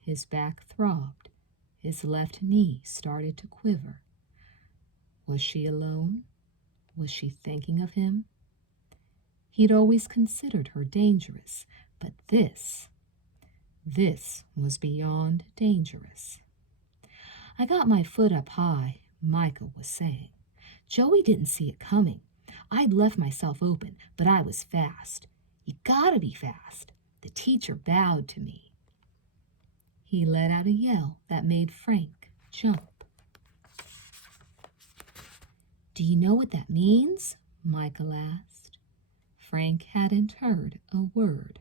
His back throbbed. His left knee started to quiver. Was she alone? Was she thinking of him? He'd always considered her dangerous, but this was beyond dangerous. "I got my foot up high," Michael was saying. "Joey didn't see it coming. I'd left myself open, but I was fast. You gotta be fast. The teacher bowed to me." He let out a yell that made Frank jump. "Do you know what that means?" Michael asked. Frank hadn't heard a word.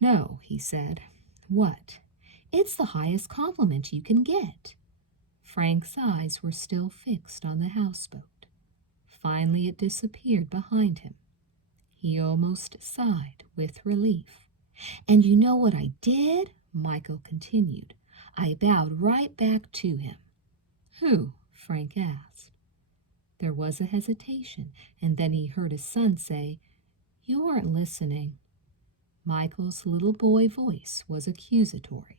"No," he said. "What?" "It's the highest compliment you can get." Frank's eyes were still fixed on the houseboat. Finally it disappeared behind him. He almost sighed with relief. "And you know what I did?" Michael continued. "I bowed right back to him." "Who?" Frank asked. There was a hesitation, and then he heard his son say, "You weren't listening." Michael's little boy voice was accusatory.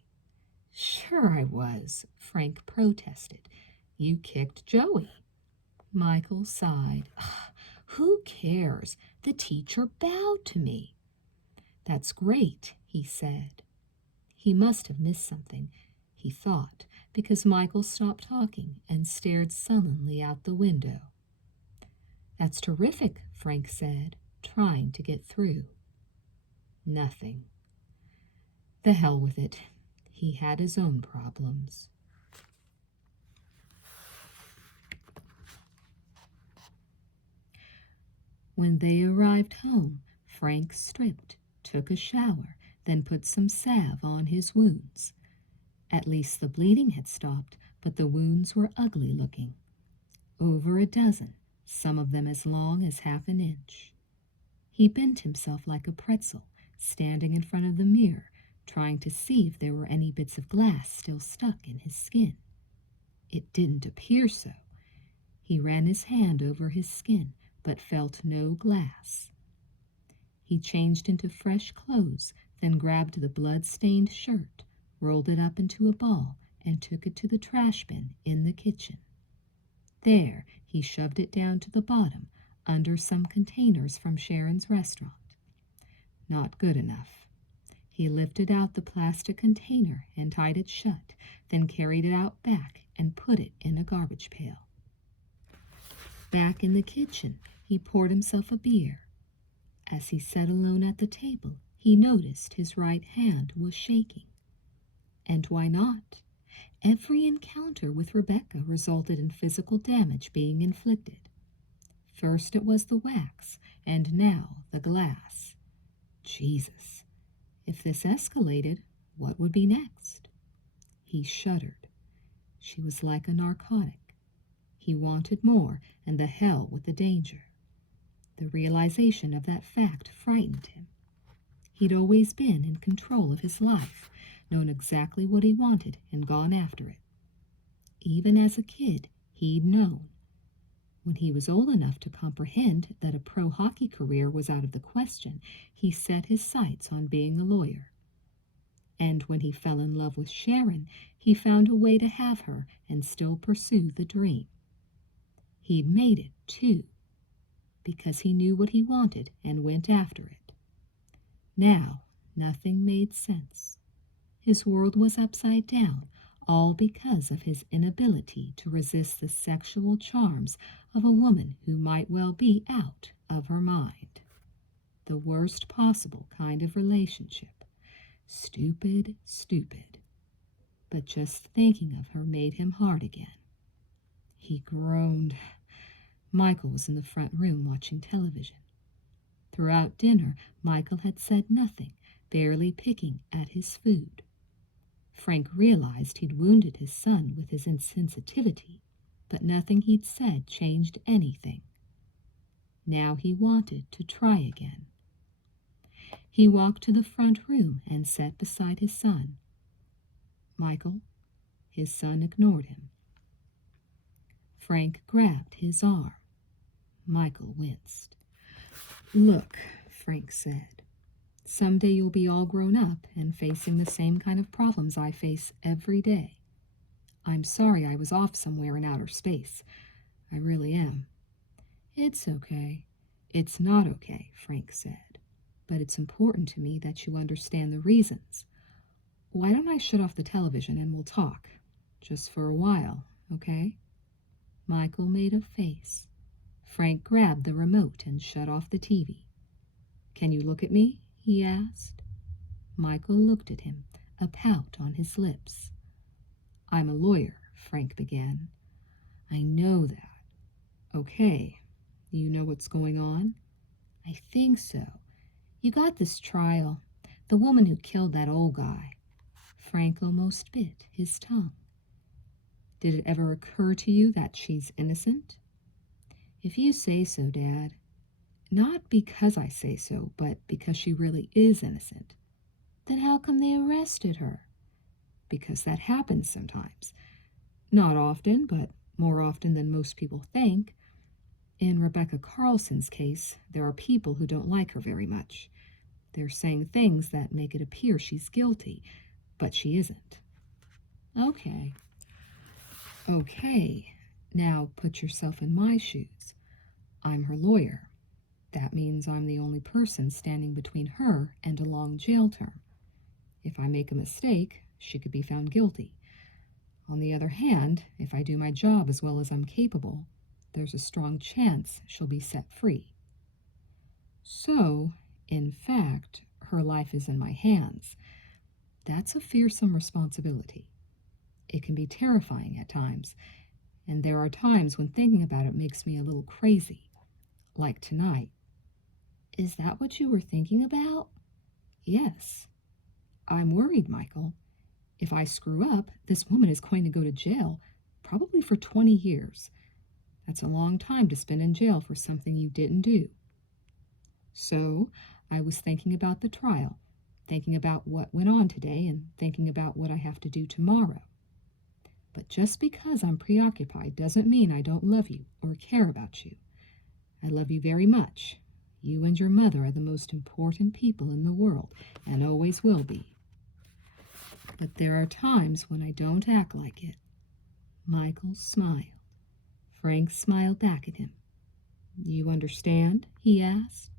"Sure I was," Frank protested. "You kicked Joey." Michael sighed. "Who cares? The teacher bowed to me." "That's great," he said. He must have missed something, he thought, because Michael stopped talking and stared sullenly out the window. "That's terrific," Frank said, trying to get through. Nothing. The hell with it. He had his own problems. When they arrived home, Frank stripped, took a shower, then put some salve on his wounds. At least the bleeding had stopped, but the wounds were ugly looking. Over a dozen, some of them as long as half an inch. He bent himself like a pretzel, standing in front of the mirror, trying to see if there were any bits of glass still stuck in his skin. It didn't appear so. He ran his hand over his skin, but felt no glass. He changed into fresh clothes, then grabbed the blood-stained shirt, rolled it up into a ball, and took it to the trash bin in the kitchen. There, he shoved it down to the bottom, under some containers from Sharon's restaurant. Not good enough. He lifted out the plastic container and tied it shut, then carried it out back and put it in a garbage pail. Back in the kitchen, he poured himself a beer. As he sat alone at the table, he noticed his right hand was shaking. And why not? Every encounter with Rebecca resulted in physical damage being inflicted. First it was the wax, and now the glass. Jesus. If this escalated, what would be next? He shuddered. She was like a narcotic. He wanted more, and the hell with the danger. The realization of that fact frightened him. He'd always been in control of his life, known exactly what he wanted and gone after it. Even as a kid, he'd known. When he was old enough to comprehend that a pro hockey career was out of the question, he set his sights on being a lawyer. And when he fell in love with Sharon, he found a way to have her and still pursue the dream. He'd made it, too, because he knew what he wanted and went after it. Now, nothing made sense. His world was upside down, all because of his inability to resist the sexual charms of a woman who might well be out of her mind. The worst possible kind of relationship. Stupid, stupid. But just thinking of her made him hard again. He groaned. Michael was in the front room watching television. Throughout dinner, Michael had said nothing, barely picking at his food. Frank realized he'd wounded his son with his insensitivity, but nothing he'd said changed anything. Now he wanted to try again. He walked to the front room and sat beside his son. Michael, his son ignored him. Frank grabbed his arm. Michael winced. "Look," Frank said, "someday you'll be all grown up and facing the same kind of problems I face every day. I'm sorry I was off somewhere in outer space. I really am." "It's okay." "It's not okay," Frank said, "but it's important to me that you understand the reasons. Why don't I shut off the television and we'll talk? Just for a while, okay?" Michael made a face. Frank grabbed the remote and shut off the TV. "Can you look at me?" he asked. Michael looked at him, a pout on his lips. "I'm a lawyer," Frank began. "I know that." "Okay. You know what's going on?" "I think so. You got this trial. The woman who killed that old guy." Frank almost bit his tongue. "Did it ever occur to you that she's innocent?" "If you say so, Dad." "Not because I say so, but because she really is innocent." "Then how come they arrested her?" "Because that happens sometimes. Not often, but more often than most people think. In Rebecca Carlson's case, there are people who don't like her very much. They're saying things that make it appear she's guilty, but she isn't." "Okay." "Okay. Now put yourself in my shoes. I'm her lawyer. That means I'm the only person standing between her and a long jail term. If I make a mistake, she could be found guilty. On the other hand, if I do my job as well as I'm capable, there's a strong chance she'll be set free. So, in fact, her life is in my hands. That's a fearsome responsibility. It can be terrifying at times, and there are times when thinking about it makes me a little crazy, like tonight." "Is that what you were thinking about?" "Yes. I'm worried, Michael. If I screw up, this woman is going to go to jail, probably for 20 years. That's a long time to spend in jail for something you didn't do. So, I was thinking about the trial, thinking about what went on today, and thinking about what I have to do tomorrow. But just because I'm preoccupied doesn't mean I don't love you or care about you. I love you very much. You and your mother are the most important people in the world, and always will be. But there are times when I don't act like it." Michael smiled. Frank smiled back at him. "You understand?" he asked.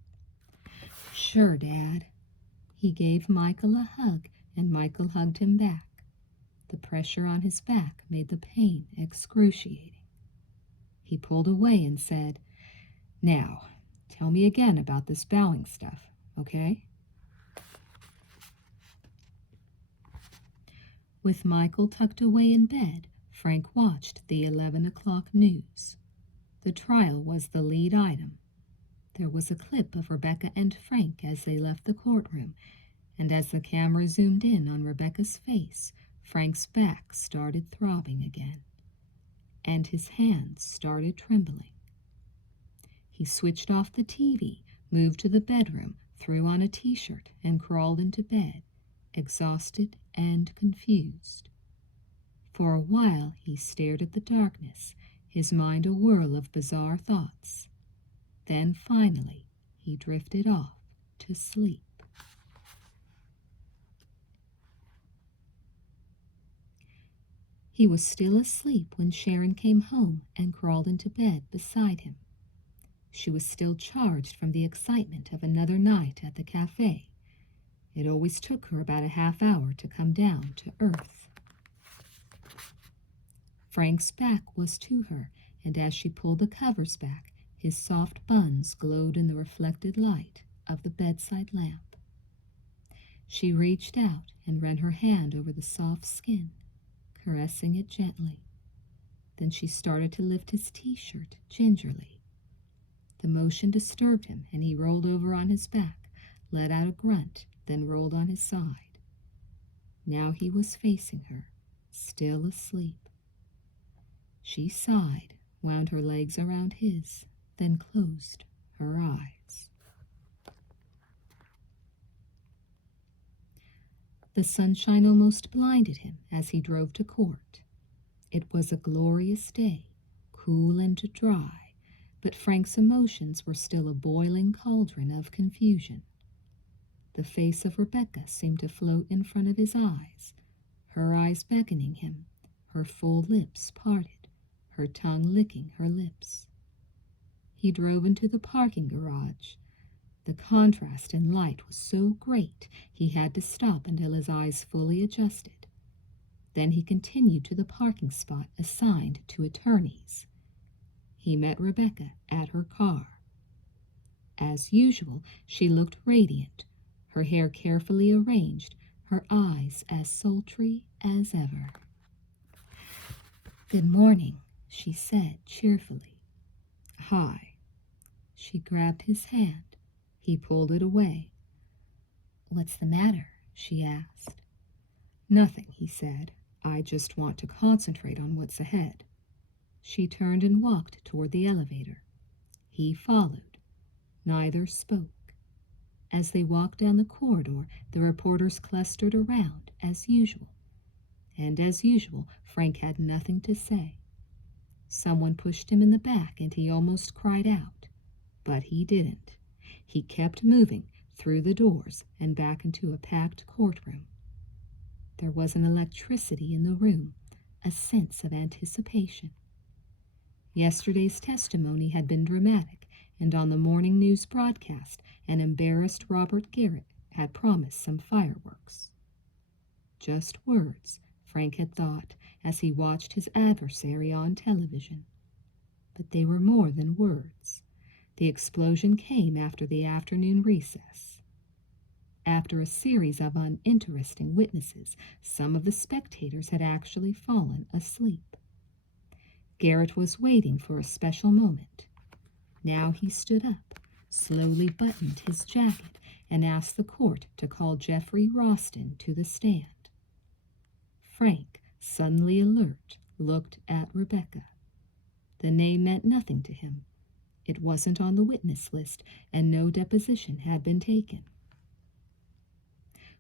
"Sure, Dad." He gave Michael a hug, and Michael hugged him back. The pressure on his back made the pain excruciating. He pulled away and said, "Now, tell me again about this bowing stuff, okay?" With Michael tucked away in bed, Frank watched the 11 o'clock news. The trial was the lead item. There was a clip of Rebecca and Frank as they left the courtroom, and as the camera zoomed in on Rebecca's face, Frank's back started throbbing again, and his hands started trembling. He switched off the TV, moved to the bedroom, threw on a t-shirt, and crawled into bed, exhausted and confused. For a while he stared at the darkness, his mind a whirl of bizarre thoughts. Then finally he drifted off to sleep. He was still asleep when Sharon came home and crawled into bed beside him. She was still charged from the excitement of another night at the cafe. It always took her about a half hour to come down to earth. Frank's back was to her, and as she pulled the covers back, his soft buns glowed in the reflected light of the bedside lamp. She reached out and ran her hand over the soft skin, caressing it gently. Then she started to lift his t-shirt gingerly. The motion disturbed him, and he rolled over on his back, let out a grunt, then rolled on his side. Now he was facing her, still asleep. She sighed, wound her legs around his, then closed her eyes. The sunshine almost blinded him as he drove to court. It was a glorious day, cool and dry, but Frank's emotions were still a boiling cauldron of confusion. The face of Rebecca seemed to float in front of his eyes, her eyes beckoning him, her full lips parted, her tongue licking her lips. He drove into the parking garage. The contrast in light was so great he had to stop until his eyes fully adjusted. Then he continued to the parking spot assigned to attorneys. He met Rebecca at her car. As usual, she looked radiant, her hair carefully arranged, her eyes as sultry as ever. "Good morning," she said cheerfully. "Hi." She grabbed his hand. He pulled it away. "What's the matter?" she asked. "Nothing," he said. "I just want to concentrate on what's ahead." She turned and walked toward the elevator. He followed. Neither spoke. As they walked down the corridor, the reporters clustered around, as usual. And as usual, Frank had nothing to say. Someone pushed him in the back, and he almost cried out. But he didn't. He kept moving through the doors and back into a packed courtroom. There was an electricity in the room, a sense of anticipation. Yesterday's testimony had been dramatic, and on the morning news broadcast, an embarrassed Robert Garrett had promised some fireworks. Just words, Frank had thought as he watched his adversary on television. But they were more than words. The explosion came after the afternoon recess. After a series of uninteresting witnesses, some of the spectators had actually fallen asleep. Garrett was waiting for a special moment. Now he stood up, slowly buttoned his jacket, and asked the court to call Jeffrey Roston to the stand. Frank, suddenly alert, looked at Rebecca. The name meant nothing to him. It wasn't on the witness list, and no deposition had been taken.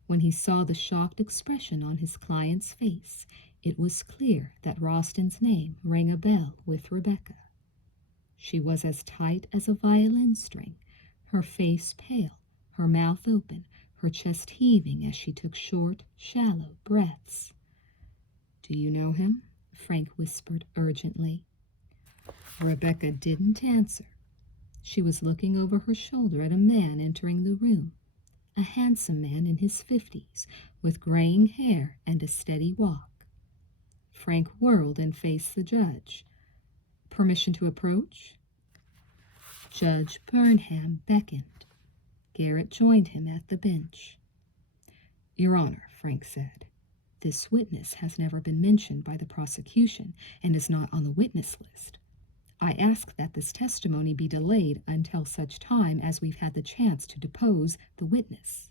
When he saw the shocked expression on his client's face, it was clear that Roston's name rang a bell with Rebecca. She was as tight as a violin string, her face pale, her mouth open, her chest heaving as she took short, shallow breaths. "Do you know him?" Frank whispered urgently. Rebecca didn't answer. She was looking over her shoulder at a man entering the room, a handsome man in his 50s, with graying hair and a steady walk. Frank whirled and faced the judge. "Permission to approach?" Judge Burnham beckoned. Garrett joined him at the bench. "Your Honor," Frank said, "this witness has never been mentioned by the prosecution and is not on the witness list. I ask that this testimony be delayed until such time as we've had the chance to depose the witness."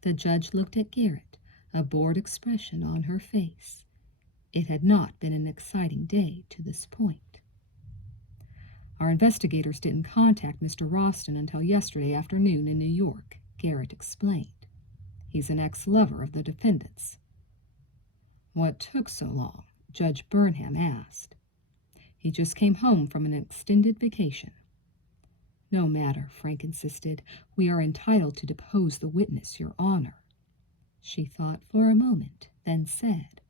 The judge looked at Garrett, a bored expression on her face. It had not been an exciting day to this point. "Our investigators didn't contact Mr. Ralston until yesterday afternoon in New York," Garrett explained. "He's an ex-lover of the defendant's." "What took so long?" Judge Burnham asked. "He just came home from an extended vacation." "No matter," Frank insisted. "We are entitled to depose the witness, Your Honor." She thought for a moment, then said,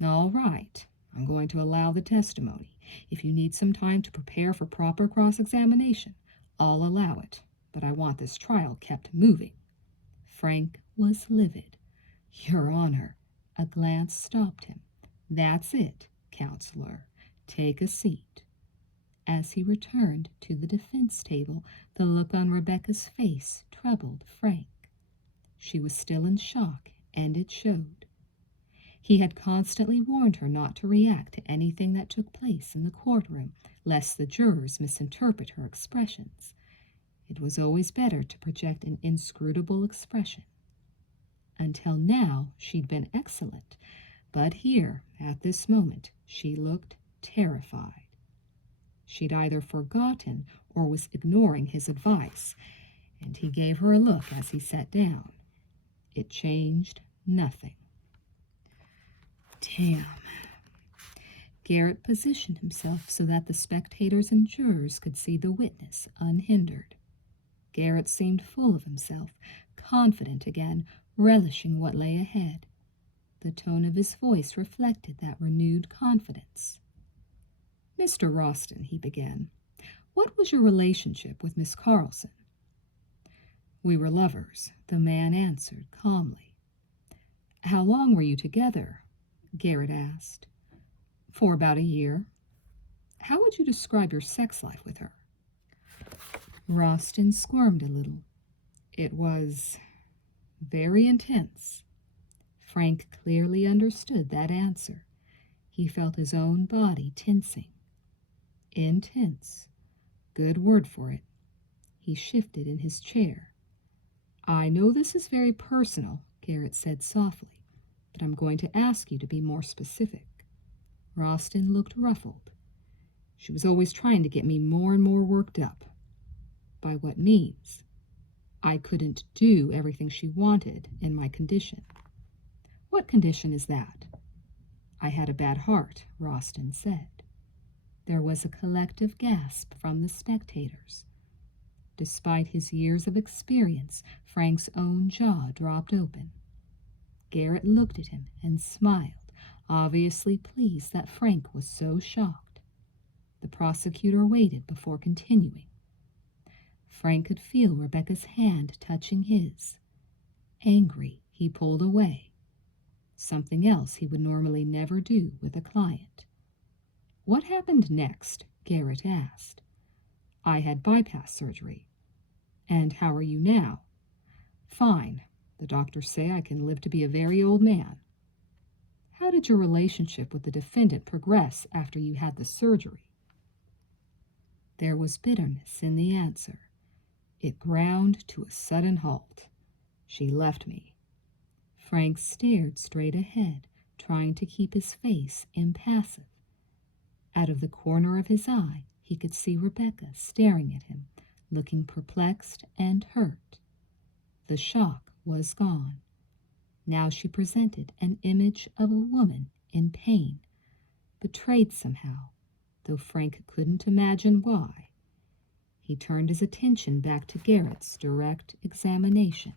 "All right, I'm going to allow the testimony. If you need some time to prepare for proper cross-examination, I'll allow it, but I want this trial kept moving." Frank was livid. "Your Honor," a glance stopped him. "That's it, Counselor. Take a seat." As he returned to the defense table, the look on Rebecca's face troubled Frank. She was still in shock, and it showed. He had constantly warned her not to react to anything that took place in the courtroom, lest the jurors misinterpret her expressions. It was always better to project an inscrutable expression. Until now, she'd been excellent, but here, at this moment, she looked terrified. She'd either forgotten or was ignoring his advice, and he gave her a look as he sat down. It changed nothing. Damn. Garrett positioned himself so that the spectators and jurors could see the witness unhindered. Garrett seemed full of himself, confident again, relishing what lay ahead. The tone of his voice reflected that renewed confidence. "Mr. Ralston," he began, "what was your relationship with Miss Carlson?" "We were lovers," the man answered calmly. "How long were you together?" Garrett asked. "For about a year." "How would you describe your sex life with her?" Ralston squirmed a little. "It was very intense." Frank clearly understood that answer. He felt his own body tensing. Intense. Good word for it. He shifted in his chair. "I know this is very personal," Garrett said softly, "but I'm going to ask you to be more specific." Ralston looked ruffled. "She was always trying to get me more and more worked up." "By what means?" "I couldn't do everything she wanted in my condition." "What condition is that?" "I had a bad heart," Ralston said. There was a collective gasp from the spectators. Despite his years of experience, Frank's own jaw dropped open. Garrett looked at him and smiled, obviously pleased that Frank was so shocked. The prosecutor waited before continuing. Frank could feel Rebecca's hand touching his. Angry, he pulled away. Something else he would normally never do with a client. "What happened next?" Garrett asked. "I had bypass surgery." "And how are you now?" "Fine. The doctors say I can live to be a very old man." "How did your relationship with the defendant progress after you had the surgery?" There was bitterness in the answer. It ground to a sudden halt. "She left me." Frank stared straight ahead, trying to keep his face impassive. Out of the corner of his eye, he could see Rebecca staring at him, looking perplexed and hurt. The shock was gone. Now she presented an image of a woman in pain, betrayed somehow, though Frank couldn't imagine why. he turned his attention back to Garrett's direct examination.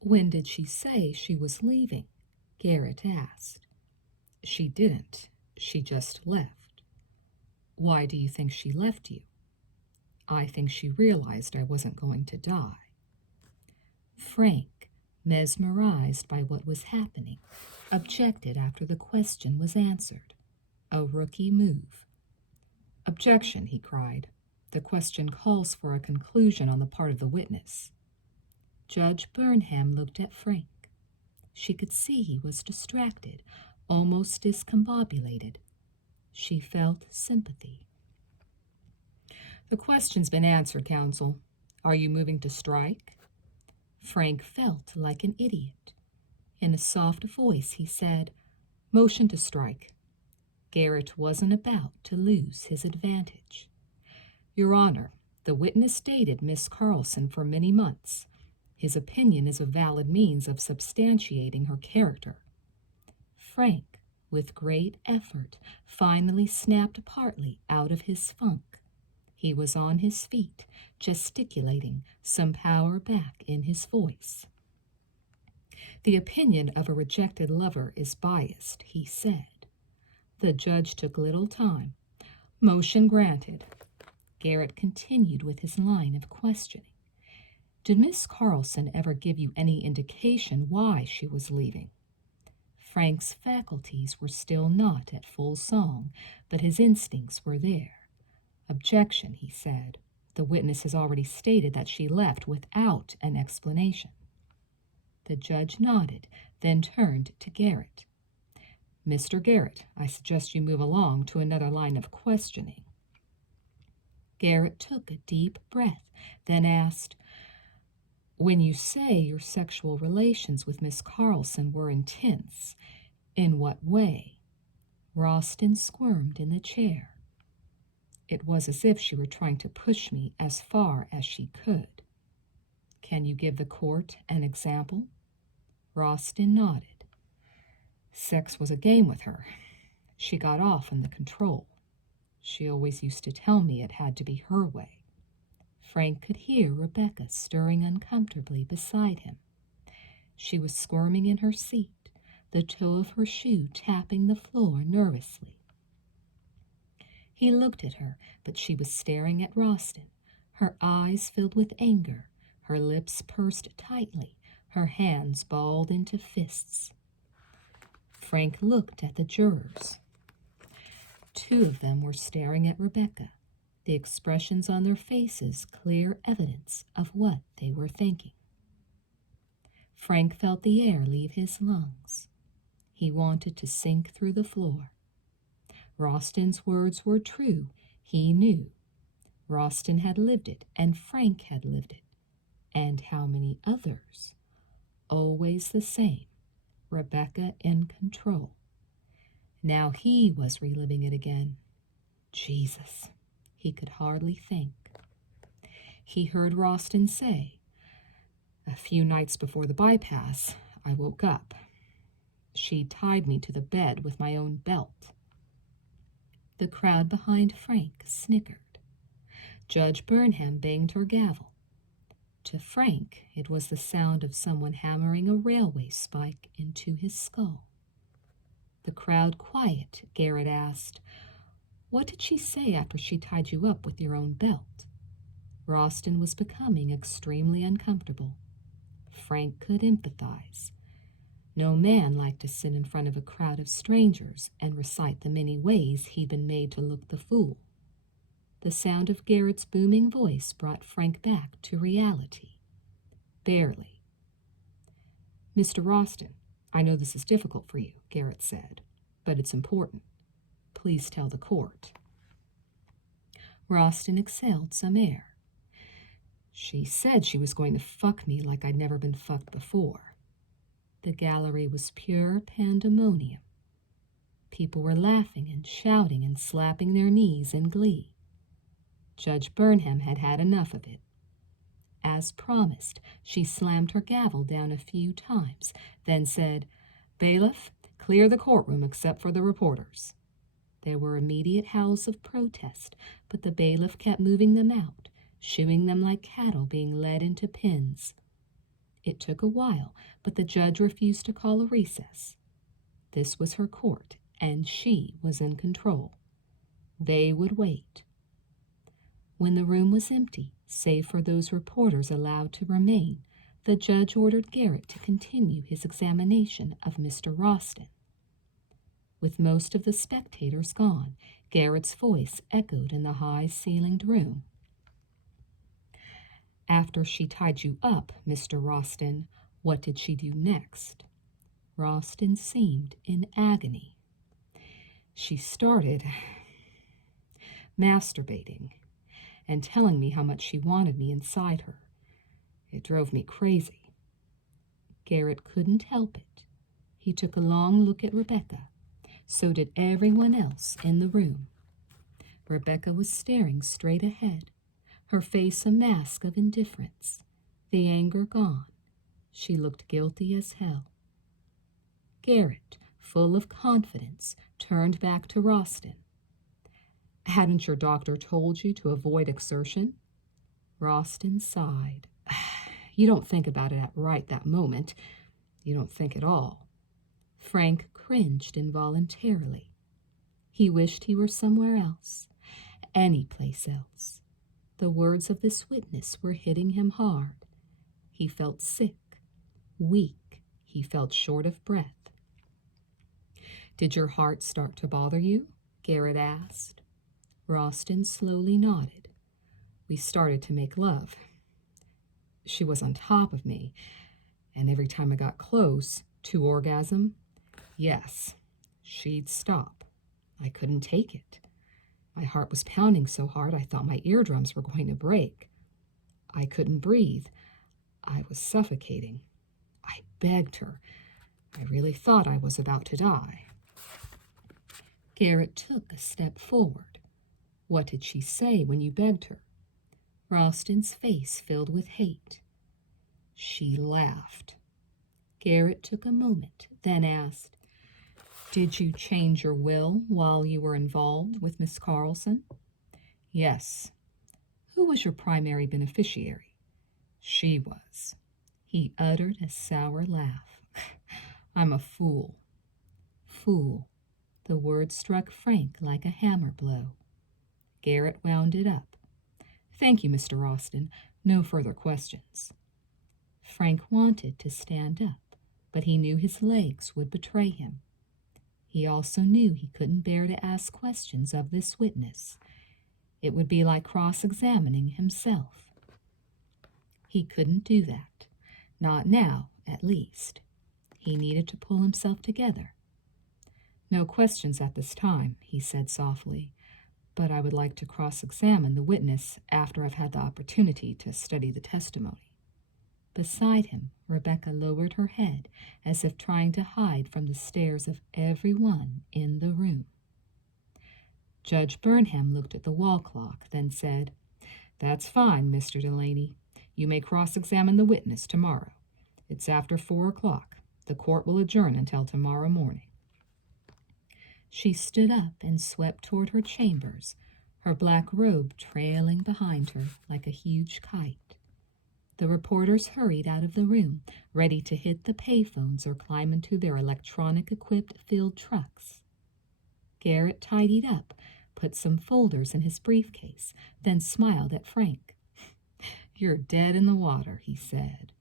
"When did she say she was leaving?" Garrett asked. "She didn't. She just left." "Why do you think she left you?" "I think she realized I wasn't going to die." Frank, mesmerized by what was happening, objected after the question was answered. A rookie move. "Objection," he cried. "The question calls for a conclusion on the part of the witness." Judge Burnham looked at Frank. She could see he was distracted, almost discombobulated. She felt sympathy. "The question's been answered, counsel. Are you moving to strike?" Frank felt like an idiot. In a soft voice, he said, "Motion to strike." Garrett wasn't about to lose his advantage. "Your Honor, the witness dated Miss Carlson for many months. His opinion is a valid means of substantiating her character." Frank, with great effort, finally snapped partly out of his funk. He was on his feet, gesticulating, some power back in his voice. "The opinion of a rejected lover is biased," he said. The judge took little time. "Motion granted." Garrett continued with his line of questioning. "Did Miss Carlson ever give you any indication why she was leaving?" Frank's faculties were still not at full song, but his instincts were there. "Objection," he said. "The witness has already stated that she left without an explanation." The judge nodded, then turned to Garrett. "Mr. Garrett, I suggest you move along to another line of questioning." Garrett took a deep breath, then asked, "When you say your sexual relations with Miss Carlson were intense, in what way?" Ralston squirmed in the chair. "It was as if she were trying to push me as far as she could." "Can you give the court an example?" Ralston nodded. "Sex was a game with her. She got off on the control. She always used to tell me it had to be her way." Frank could hear Rebecca stirring uncomfortably beside him. She was squirming in her seat, the toe of her shoe tapping the floor nervously. He looked at her, but she was staring at Ralston, her eyes filled with anger, her lips pursed tightly, her hands balled into fists. Frank looked at the jurors. Two of them were staring at Rebecca, the expressions on their faces clear evidence of what they were thinking. Frank felt the air leave his lungs. He wanted to sink through the floor. Ralston's words were true, he knew. Ralston had lived it, and Frank had lived it. And how many others? Always the same, Rebecca in control. Now he was reliving it again. Jesus, he could hardly think. He heard Ralston say, "A few nights before the bypass, I woke up. She tied me to the bed with my own belt." The crowd behind Frank snickered. Judge Burnham banged her gavel. To Frank, it was the sound of someone hammering a railway spike into his skull. The crowd quiet, Garrett asked, "What did she say after she tied you up with your own belt?" Ralston was becoming extremely uncomfortable. Frank could empathize. No man liked to sit in front of a crowd of strangers and recite the many ways he'd been made to look the fool. The sound of Garrett's booming voice brought Frank back to reality. Barely. "Mr. Ralston, I know this is difficult for you," Garrett said, "but it's important. Please tell the court." Ralston exhaled some air. "She said she was going to fuck me like I'd never been fucked before." The gallery was pure pandemonium. People were laughing and shouting and slapping their knees in glee. Judge Burnham had had enough of it. As promised, she slammed her gavel down a few times, then said, "Bailiff, clear the courtroom except for the reporters." There were immediate howls of protest, but the bailiff kept moving them out, shooing them like cattle being led into pens. It took a while, but the judge refused to call a recess. This was her court, and she was in control. They would wait. When the room was empty, save for those reporters allowed to remain, the judge ordered Garrett to continue his examination of Mr. Ralston. With most of the spectators gone, Garrett's voice echoed in the high-ceilinged room. "After she tied you up, Mr. Ralston, what did she do next?" Ralston seemed in agony. "She started masturbating and telling me how much she wanted me inside her. It drove me crazy." Garrett couldn't help it. He took a long look at Rebecca. So did everyone else in the room. Rebecca was staring straight ahead, her face a mask of indifference, the anger gone. She looked guilty as hell. Garrett, full of confidence, turned back to Ralston. "Hadn't your doctor told you to avoid exertion?" Ralston sighed. "You don't think about it right that moment. You don't think at all." Frank cringed involuntarily. He wished he were somewhere else, any place else. The words of this witness were hitting him hard. He felt sick, weak. He felt short of breath. "Did your heart start to bother you?" Garrett asked. Ralston slowly nodded. "We started to make love. She was on top of me, and every time I got close to orgasm, yes, she'd stop. I couldn't take it. My heart was pounding so hard I thought my eardrums were going to break. I couldn't breathe. I was suffocating. I begged her. I really thought I was about to die." Garrett took a step forward. "What did she say when you begged her?" Ralston's face filled with hate. "She laughed." Garrett took a moment, then asked, "Did you change your will while you were involved with Miss Carlson?" "Yes." "Who was your primary beneficiary?" "She was." He uttered a sour laugh. "I'm a fool." "Fool." The word struck Frank like a hammer blow. Garrett wound it up. "Thank you, Mr. Ralston. No further questions." Frank wanted to stand up, but he knew his legs would betray him. He also knew he couldn't bear to ask questions of this witness. It would be like cross-examining himself. He couldn't do that. Not now, at least. He needed to pull himself together. "No questions at this time," he said softly, "but I would like to cross-examine the witness after I've had the opportunity to study the testimony." Beside him, Rebecca lowered her head as if trying to hide from the stares of everyone in the room. Judge Burnham looked at the wall clock, then said, "That's fine, Mr. Delaney. You may cross-examine the witness tomorrow. It's after 4 o'clock. The court will adjourn until tomorrow morning." She stood up and swept toward her chambers, her black robe trailing behind her like a huge kite. The reporters hurried out of the room, ready to hit the payphones or climb into their electronic-equipped field trucks. Garrett tidied up, put some folders in his briefcase, then smiled at Frank. "You're dead in the water," he said.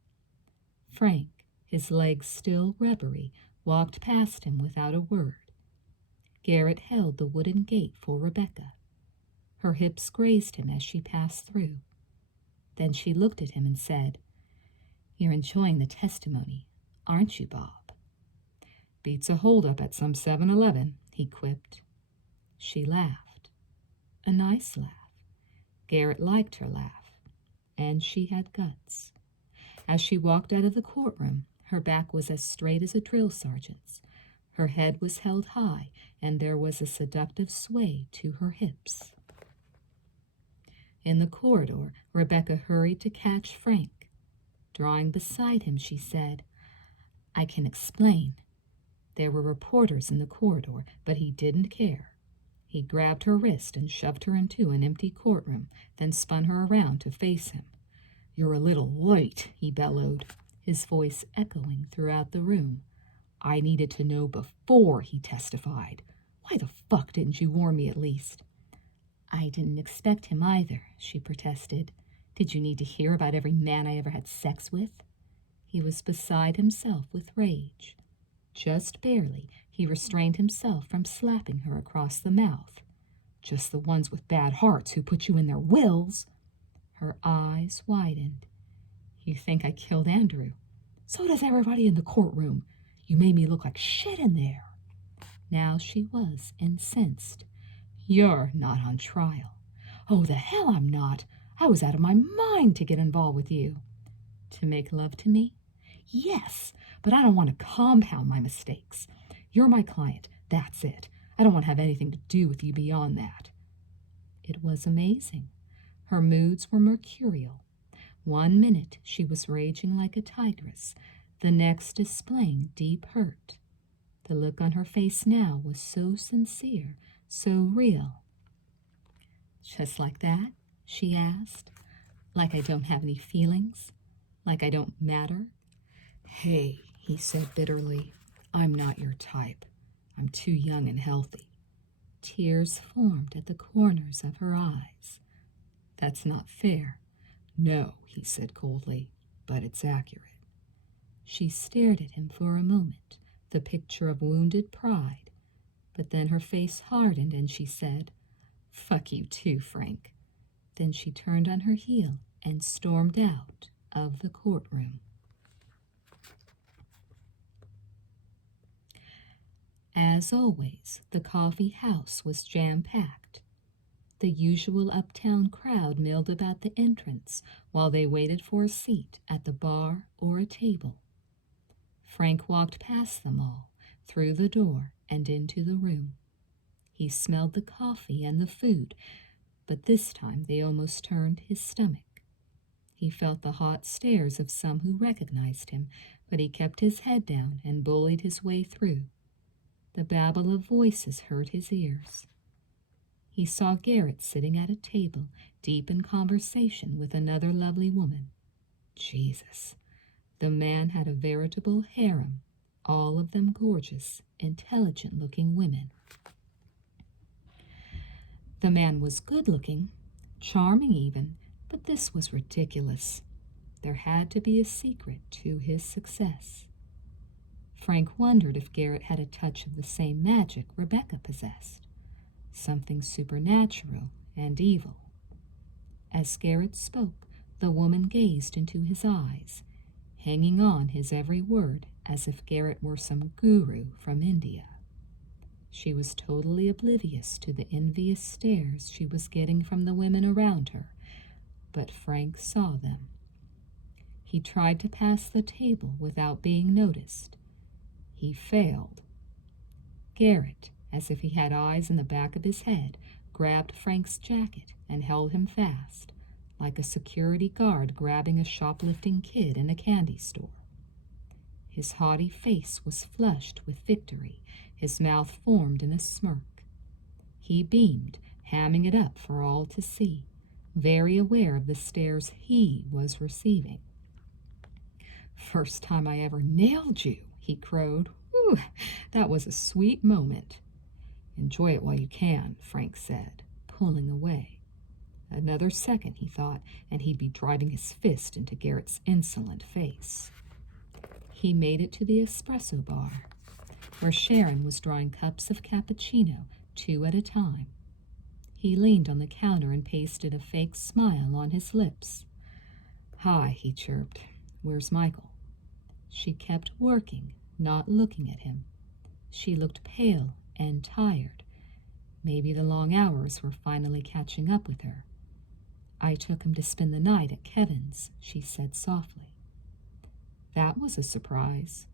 Frank, his legs still rubbery, walked past him without a word. Garrett held the wooden gate for Rebecca. Her hips grazed him as she passed through. Then she looked at him and said, "You're enjoying the testimony, aren't you, Bob?" "Beats a holdup at some 7-Eleven, he quipped. She laughed. A nice laugh. Garrett liked her laugh. And she had guts. As she walked out of the courtroom, her back was as straight as a drill sergeant's. Her head was held high, and there was a seductive sway to her hips. In the corridor, Rebecca hurried to catch Frank. Drawing beside him, she said, "I can explain." There were reporters in the corridor, but he didn't care. He grabbed her wrist and shoved her into an empty courtroom, then spun her around to face him. "You're a little late," he bellowed, his voice echoing throughout the room. "I needed to know before he testified. Why the fuck didn't you warn me at least?" "I didn't expect him either," she protested. "Did you need to hear about every man I ever had sex with?" He was beside himself with rage. Just barely, he restrained himself from slapping her across the mouth. "Just the ones with bad hearts who put you in their wills." Her eyes widened. "You think I killed Andrew? So does everybody in the courtroom. You made me look like shit in there." Now she was incensed. "You're not on trial." "Oh, the hell I'm not. I was out of my mind to get involved with you." "To make love to me?" "Yes, but I don't want to compound my mistakes. You're my client, that's it. I don't want to have anything to do with you beyond that." It was amazing. Her moods were mercurial. One minute she was raging like a tigress, the next displaying deep hurt. The look on her face now was so sincere, so real. "Just like that?" she asked. "Like I don't have any feelings? Like I don't matter?" "Hey," he said bitterly, "I'm not your type. I'm too young and healthy." Tears formed at the corners of her eyes. "That's not fair." "No," he said coldly, "but it's accurate." She stared at him for a moment, the picture of wounded pride. But then her face hardened and she said, "Fuck you too, Frank." Then she turned on her heel and stormed out of the courtroom. As always, the coffee house was jam-packed. The usual uptown crowd milled about the entrance while they waited for a seat at the bar or a table. Frank walked past them all, through the door and into the room. He smelled the coffee and the food, but this time they almost turned his stomach. He felt the hot stares of some who recognized him, but he kept his head down and bullied his way through. The babble of voices hurt his ears. He saw Garrett sitting at a table, deep in conversation with another lovely woman. Jesus, the man had a veritable harem, all of them gorgeous, intelligent-looking women. The man was good-looking, charming even, but this was ridiculous. There had to be a secret to his success. Frank wondered if Garrett had a touch of the same magic Rebecca possessed, something supernatural and evil. As Garrett spoke, the woman gazed into his eyes, hanging on his every word as if Garrett were some guru from India. She was totally oblivious to the envious stares she was getting from the women around her, but Frank saw them. He tried to pass the table without being noticed. He failed. Garrett, as if he had eyes in the back of his head, grabbed Frank's jacket and held him fast, like a security guard grabbing a shoplifting kid in a candy store. His haughty face was flushed with victory, his mouth formed in a smirk. He beamed, hamming it up for all to see, very aware of the stares he was receiving. "First time I ever nailed you," he crowed. "Whew, that was a sweet moment." "Enjoy it while you can," Frank said, pulling away. Another second, he thought, and he'd be driving his fist into Garrett's insolent face. He made it to the espresso bar, where Sharon was drawing cups of cappuccino, 2 at a time. He leaned on the counter and pasted a fake smile on his lips. "Hi," he chirped. "Where's Michael?" She kept working, not looking at him. She looked pale and tired. Maybe the long hours were finally catching up with her. "I took him to spend the night at Kevin's," she said softly. That was a surprise.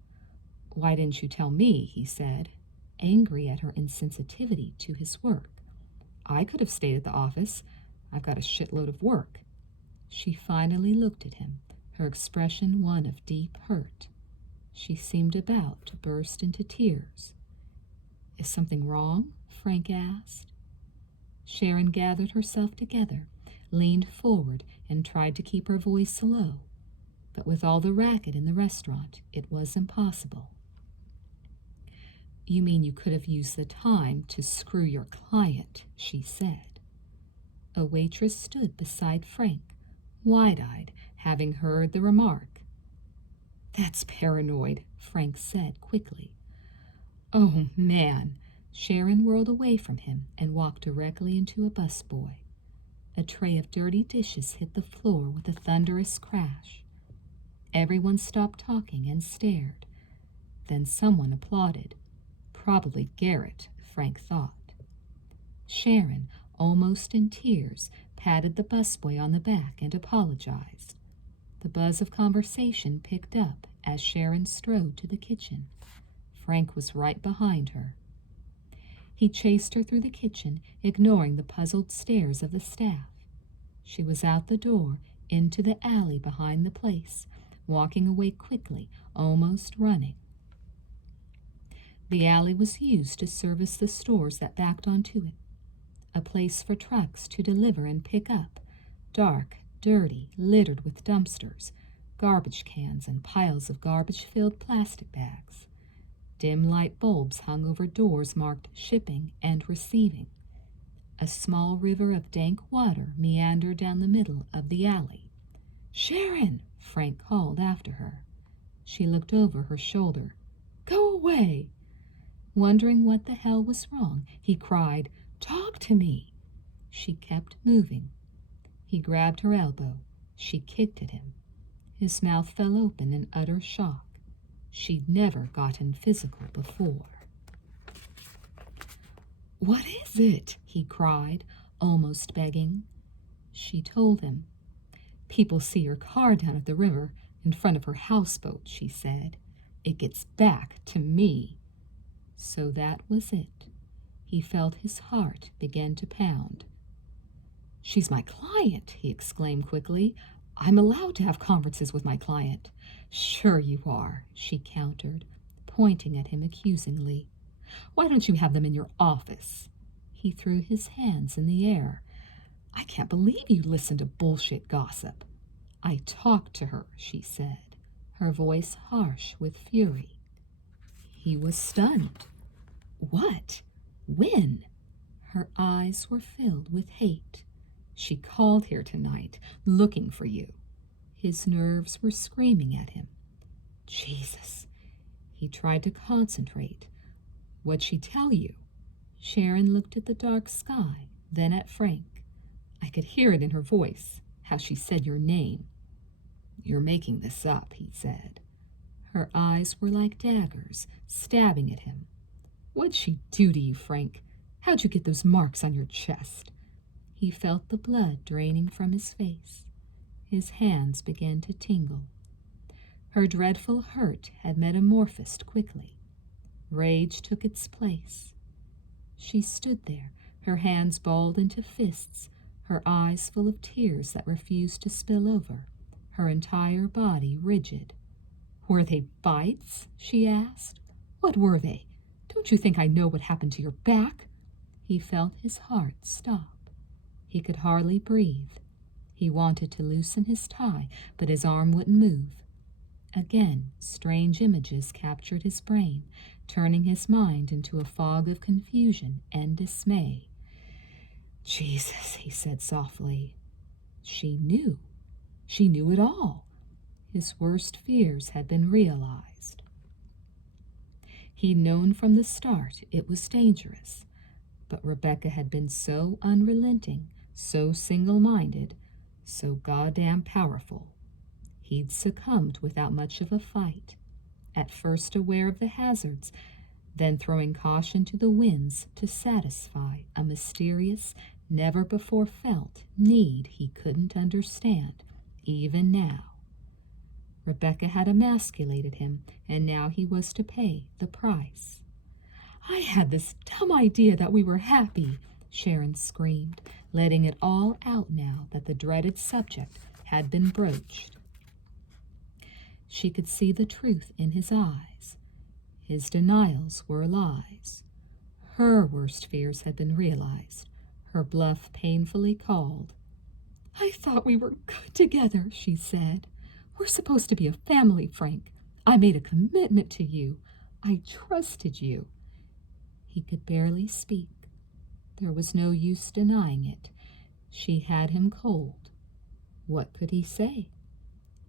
"Why didn't you tell me?" he said, angry at her insensitivity to his work. "I could have stayed at the office. I've got a shitload of work." She finally looked at him, her expression one of deep hurt. She seemed about to burst into tears. "Is something wrong?" Frank asked. Sharon gathered herself together, leaned forward, and tried to keep her voice low. But with all the racket in the restaurant, it was impossible. "You mean you could have used the time to screw your client," she said. A waitress stood beside Frank, wide-eyed, having heard the remark. "That's paranoid," Frank said quickly. "Oh, man." Sharon whirled away from him and walked directly into a busboy. A tray of dirty dishes hit the floor with a thunderous crash. Everyone stopped talking and stared. Then someone applauded. Probably Garrett, Frank thought. Sharon, almost in tears, patted the busboy on the back and apologized. The buzz of conversation picked up as Sharon strode to the kitchen. Frank was right behind her. He chased her through the kitchen, ignoring the puzzled stares of the staff. She was out the door, into the alley behind the place, walking away quickly, almost running. The alley was used to service the stores that backed onto it, a place for trucks to deliver and pick up, dark, dirty, littered with dumpsters, garbage cans, and piles of garbage-filled plastic bags. Dim light bulbs hung over doors marked shipping and receiving. A small river of dank water meandered down the middle of the alley. "Sharon!" Frank called after her. She looked over her shoulder. "Go away!" Wondering what the hell was wrong, he cried, "Talk to me!" She kept moving. He grabbed her elbow. She kicked at him. His mouth fell open in utter shock. She'd never gotten physical before. "What is it?" he cried, almost begging. She told him. "People see your car down at the river in front of her houseboat," she said. "It gets back to me." So that was it. He felt his heart begin to pound. "She's my client," he exclaimed quickly. "I'm allowed to have conferences with my client." "Sure you are," she countered, pointing at him accusingly. "Why don't you have them in your office?" He threw his hands in the air. "I can't believe you listen to bullshit gossip." "I talked to her," she said, her voice harsh with fury. He was stunned. "What? When?" Her eyes were filled with hate. "She called here tonight, looking for you." His nerves were screaming at him. Jesus. He tried to concentrate. "What'd she tell you?" Sharon looked at the dark sky, then at Frank. I could hear it in her voice, how she said your name. "You're making this up," he said. Her eyes were like daggers, stabbing at him. "What'd she do to you, Frank? How'd you get those marks on your chest?" He felt the blood draining from his face. His hands began to tingle. Her dreadful hurt had metamorphosed quickly. Rage took its place. She stood there, her hands balled into fists, her eyes full of tears that refused to spill over, her entire body rigid. "Were they bites?" she asked. "What were they? Don't you think I know what happened to your back?" He felt his heart stop. He could hardly breathe. He wanted to loosen his tie, but his arm wouldn't move. Again, strange images captured his brain, turning his mind into a fog of confusion and dismay. "Jesus," he said softly. She knew. She knew it all. His worst fears had been realized. He'd known from the start it was dangerous, but Rebecca had been so unrelenting, so single-minded, so goddamn powerful. He'd succumbed without much of a fight, at first aware of the hazards, then throwing caution to the winds to satisfy a mysterious, never-before-felt need he couldn't understand, even now. Rebecca had emasculated him, and now he was to pay the price. "I had this dumb idea that we were happy," Sharon screamed, letting it all out now that the dreaded subject had been broached. She could see the truth in his eyes. His denials were lies. Her worst fears had been realized. Her bluff painfully called. "I thought we were good together," she said. "We're supposed to be a family, Frank. I made a commitment to you. I trusted you." He could barely speak. There was no use denying it. She had him cold. What could he say?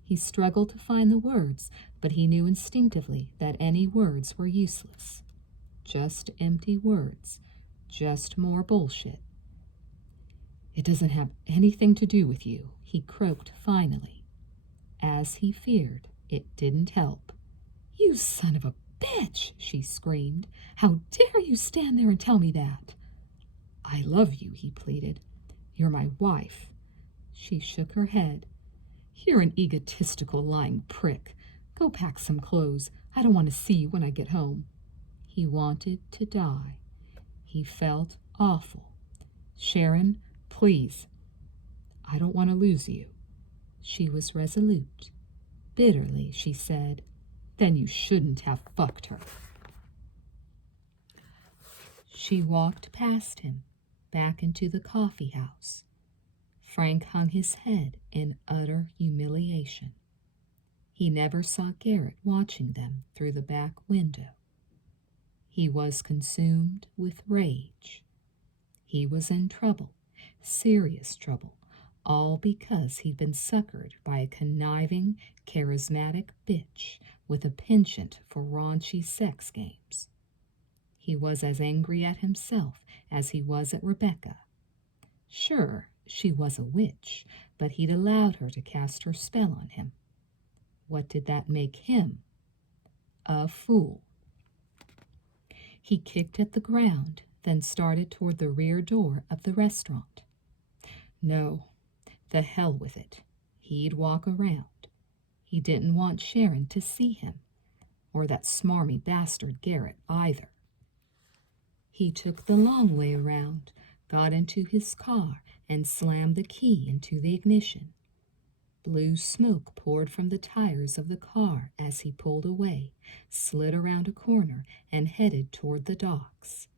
He struggled to find the words, but he knew instinctively that any words were useless. Just empty words. Just more bullshit. "It doesn't have anything to do with you," he croaked finally. As he feared, it didn't help. "You son of a bitch!" she screamed. "How dare you stand there and tell me that?" "I love you," he pleaded. "You're my wife." She shook her head. "You're an egotistical, lying prick. Go pack some clothes. I don't want to see you when I get home." He wanted to die. He felt awful. "Sharon, please. I don't want to lose you." She was resolute. Bitterly, she said, "Then you shouldn't have fucked her." She walked past him, back into the coffee house. Frank hung his head in utter humiliation. He never saw Garrett watching them through the back window. He was consumed with rage. He was in trouble, serious trouble, all because he'd been suckered by a conniving, charismatic bitch with a penchant for raunchy sex games. He was as angry at himself as he was at Rebecca. Sure, she was a witch, but he'd allowed her to cast her spell on him. What did that make him? A fool. He kicked at the ground, then started toward the rear door of the restaurant. No, the hell with it. He'd walk around. He didn't want Sharon to see him, or that smarmy bastard Garrett either. He took the long way around, got into his car, and slammed the key into the ignition. Blue smoke poured from the tires of the car as he pulled away, slid around a corner, and headed toward the docks.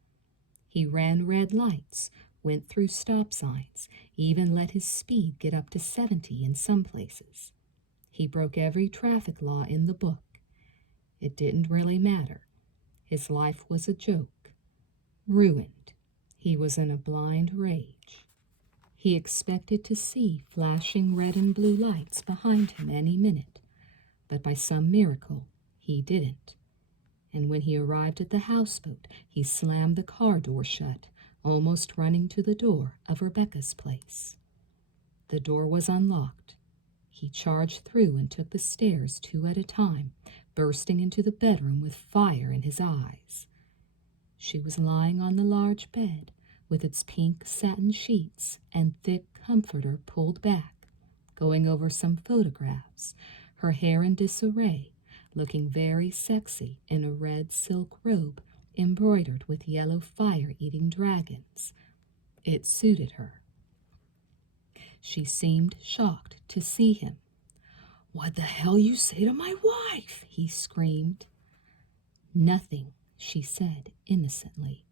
He ran red lights, went through stop signs, even let his speed get up to 70 in some places. He broke every traffic law in the book. It didn't really matter. His life was a joke. Ruined. He was in a blind rage. He expected to see flashing red and blue lights behind him any minute, but by some miracle he didn't. And when he arrived at the houseboat, he slammed the car door shut, almost running to the door of Rebecca's place. The door was unlocked. He charged through and took the stairs 2 at a time, bursting into the bedroom with fire in his eyes. She was lying on the large bed, with its pink satin sheets and thick comforter pulled back, going over some photographs, her hair in disarray, looking very sexy in a red silk robe embroidered with yellow fire-eating dragons. It suited her. She seemed shocked to see him. "What the hell you say to my wife?" he screamed. "Nothing," she said innocently.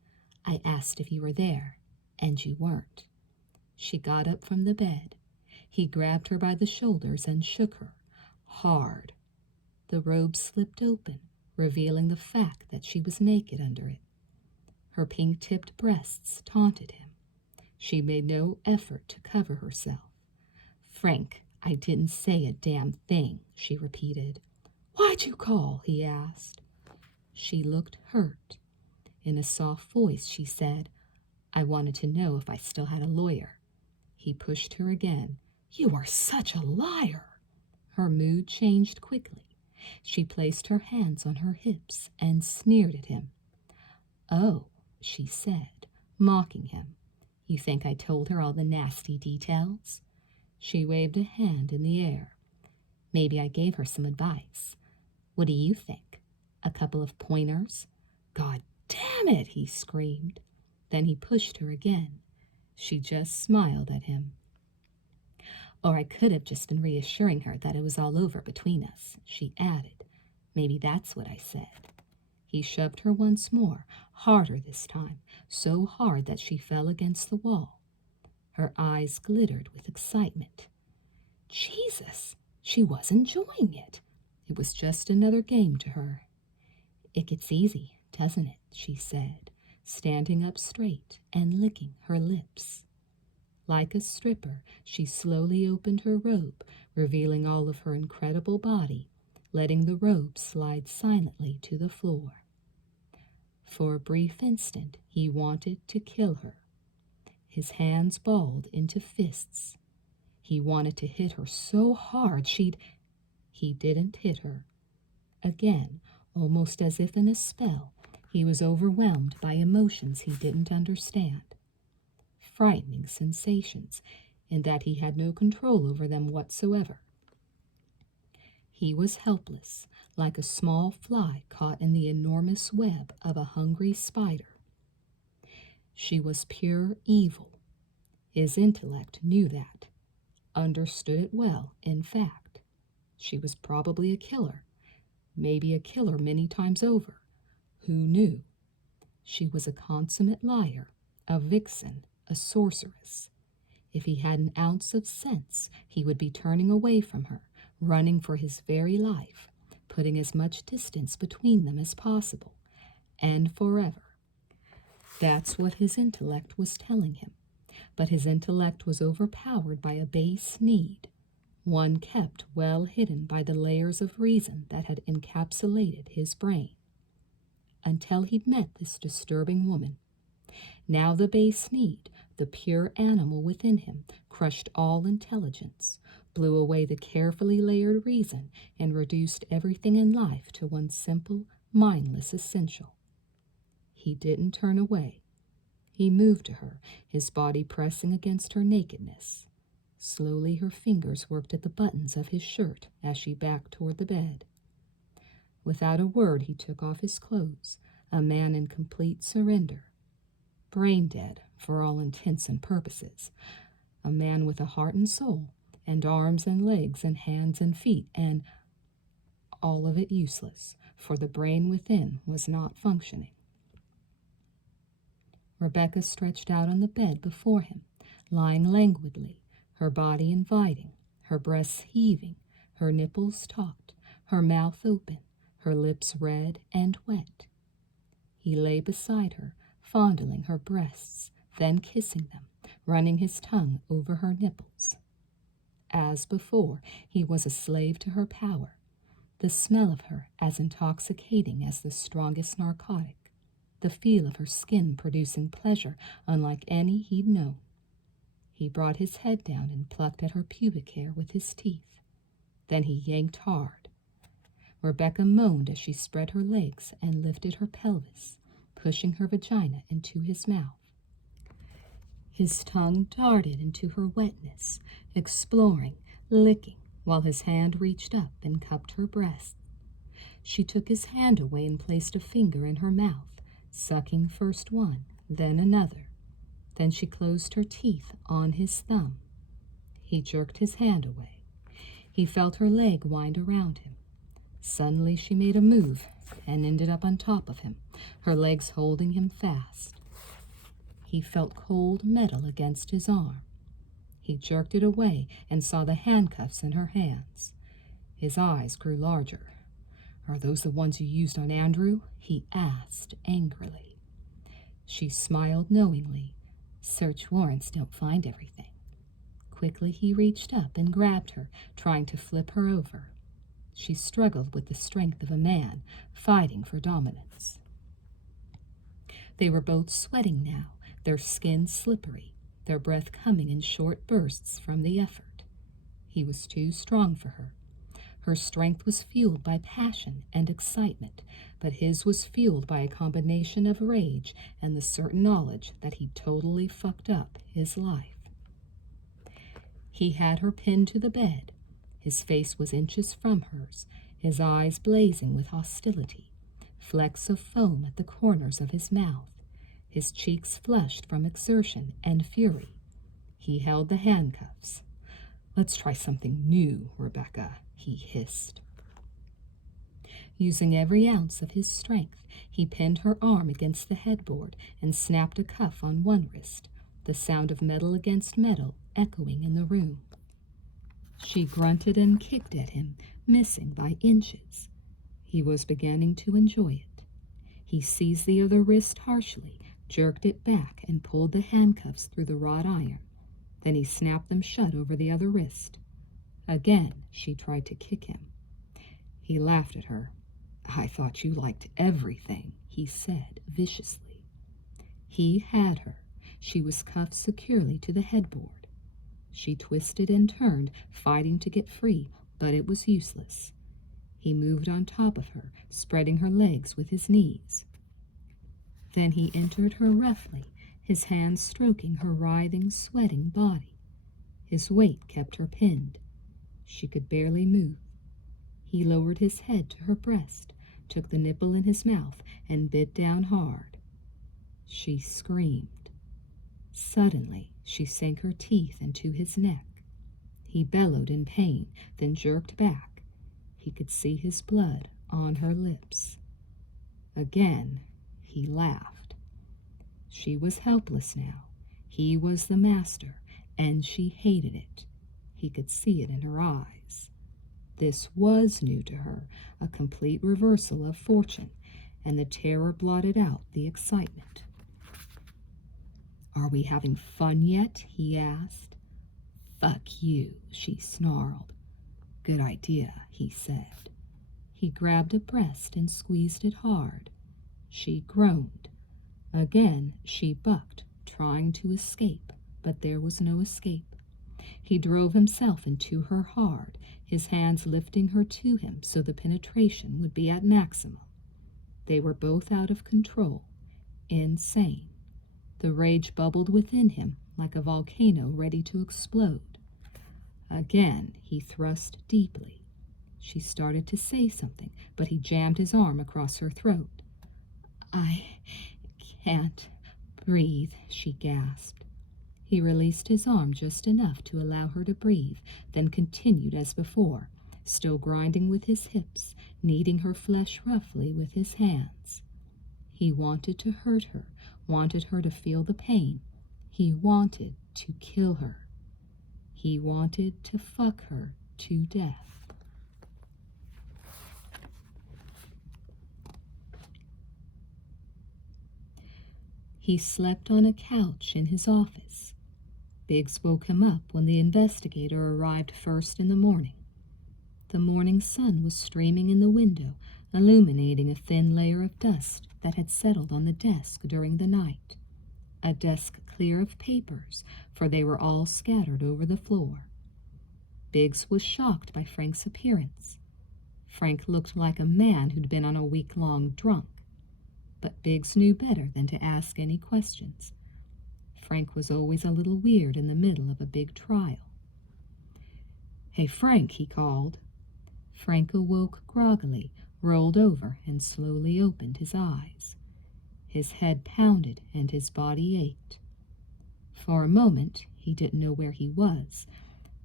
"I asked if you were there, and you weren't." She got up from the bed. He grabbed her by the shoulders and shook her, hard. The robe slipped open, revealing the fact that she was naked under it. Her pink-tipped breasts taunted him. She made no effort to cover herself. "Frank, I didn't say a damn thing," she repeated. "Why'd you call?" he asked. She looked hurt. In a soft voice, she said, "I wanted to know if I still had a lawyer." He pushed her again. "You are such a liar." Her mood changed quickly. She placed her hands on her hips and sneered at him. "Oh," she said, mocking him. "You think I told her all the nasty details?" She waved a hand in the air. "Maybe I gave her some advice. What do you think? A couple of pointers?" "God damn it!" he screamed. Then he pushed her again. She just smiled at him. "Or I could have just been reassuring her that it was all over between us," she added. "Maybe that's what I said." He shoved her once more, harder this time, so hard that she fell against the wall. Her eyes glittered with excitement. Jesus, she was enjoying it. It was just another game to her. It gets easy, doesn't it? She said, standing up straight and licking her lips. Like a stripper, she slowly opened her robe, revealing all of her incredible body, letting the robe slide silently to the floor. For a brief instant, he wanted to kill her. His hands balled into fists. He wanted to hit her so hard He didn't hit her. Again, almost as if in a spell, he was overwhelmed by emotions he didn't understand. Frightening sensations, in that he had no control over them whatsoever. He was helpless, like a small fly caught in the enormous web of a hungry spider. She was pure evil. His intellect knew that, understood it well, in fact. She was probably a killer, maybe a killer many times over. Who knew? She was a consummate liar, a vixen, a sorceress. If he had an ounce of sense, he would be turning away from her, running for his very life, putting as much distance between them as possible, and forever. That's what his intellect was telling him. But his intellect was overpowered by a base need, one kept well hidden by the layers of reason that had encapsulated his brain. Until he'd met this disturbing woman. Now the base need, the pure animal within him, crushed all intelligence, blew away the carefully layered reason, and reduced everything in life to one simple, mindless essential. He didn't turn away. He moved to her, his body pressing against her nakedness. Slowly her fingers worked at the buttons of his shirt as she backed toward the bed. Without a word he took off his clothes, a man in complete surrender. Brain dead, for all intents and purposes. A man with a heart and soul, and arms and legs and hands and feet, and all of it useless, for the brain within was not functioning. Rebecca stretched out on the bed before him, lying languidly, her body inviting, her breasts heaving, her nipples taut, her mouth open, her lips red and wet. He lay beside her, fondling her breasts, then kissing them, running his tongue over her nipples. As before, he was a slave to her power, the smell of her as intoxicating as the strongest narcotic, the feel of her skin producing pleasure unlike any he'd known. He brought his head down and plucked at her pubic hair with his teeth. Then he yanked hard. Rebecca moaned as she spread her legs and lifted her pelvis, pushing her vagina into his mouth. His tongue darted into her wetness, exploring, licking, while his hand reached up and cupped her breast. She took his hand away and placed a finger in her mouth, sucking first one, then another. Then she closed her teeth on his thumb. He jerked his hand away. He felt her leg wind around him. Suddenly she made a move and ended up on top of him, her legs holding him fast. He felt cold metal against his arm. He jerked it away and saw the handcuffs in her hands. His eyes grew larger. "Are those the ones you used on Andrew?" he asked angrily. She smiled knowingly. "Search warrants don't find everything." Quickly he reached up and grabbed her, trying to flip her over. She struggled with the strength of a man, fighting for dominance. They were both sweating now, their skin slippery, their breath coming in short bursts from the effort. He was too strong for her. Her strength was fueled by passion and excitement, but his was fueled by a combination of rage and the certain knowledge that he'd totally fucked up his life. He had her pinned to the bed. His face was inches from hers, his eyes blazing with hostility, flecks of foam at the corners of his mouth, his cheeks flushed from exertion and fury. He held the handcuffs. "Let's try something new, Rebecca," he hissed. Using every ounce of his strength, he pinned her arm against the headboard and snapped a cuff on one wrist, the sound of metal against metal echoing in the room. She grunted and kicked at him, missing by inches. He was beginning to enjoy it. He seized the other wrist harshly, jerked it back, and pulled the handcuffs through the wrought iron. Then he snapped them shut over the other wrist. Again, she tried to kick him. He laughed at her. "I thought you liked everything," he said viciously. He had her. She was cuffed securely to the headboard. She twisted and turned, fighting to get free, but it was useless. He moved on top of her, spreading her legs with his knees. Then he entered her roughly, his hands stroking her writhing, sweating body. His weight kept her pinned. She could barely move. He lowered his head to her breast, took the nipple in his mouth, and bit down hard. She screamed. Suddenly, she sank her teeth into his neck. He bellowed in pain, then jerked back. He could see his blood on her lips. Again, he laughed. She was helpless now. He was the master, and she hated it. He could see it in her eyes. This was new to her, a complete reversal of fortune, and the terror blotted out the excitement. "Are we having fun yet?" he asked. "Fuck you," she snarled. "Good idea," he said. He grabbed a breast and squeezed it hard. She groaned. Again she bucked, trying to escape, but there was no escape. He drove himself into her hard, his hands lifting her to him so the penetration would be at maximum. They were both out of control, insane. The rage bubbled within him like a volcano ready to explode. Again he thrust deeply. She started to say something, but he jammed his arm across her throat. "I can't breathe," she gasped. He released his arm just enough to allow her to breathe, then continued as before, still grinding with his hips, kneading her flesh roughly with his hands. He wanted to hurt her, wanted her to feel the pain. He wanted to kill her. He wanted to fuck her to death. He slept on a couch in his office. Biggs woke him up when the investigator arrived first in the morning. The morning sun was streaming in the window, illuminating a thin layer of dust that had settled on the desk during the night. A desk clear of papers, for they were all scattered over the floor. Biggs was shocked by Frank's appearance. Frank looked like a man who'd been on a week-long drunk. But Biggs knew better than to ask any questions. Frank was always a little weird in the middle of a big trial. "Hey, Frank," he called. Frank awoke groggily, rolled over, and slowly opened his eyes. His head pounded and his body ached. For a moment, he didn't know where he was,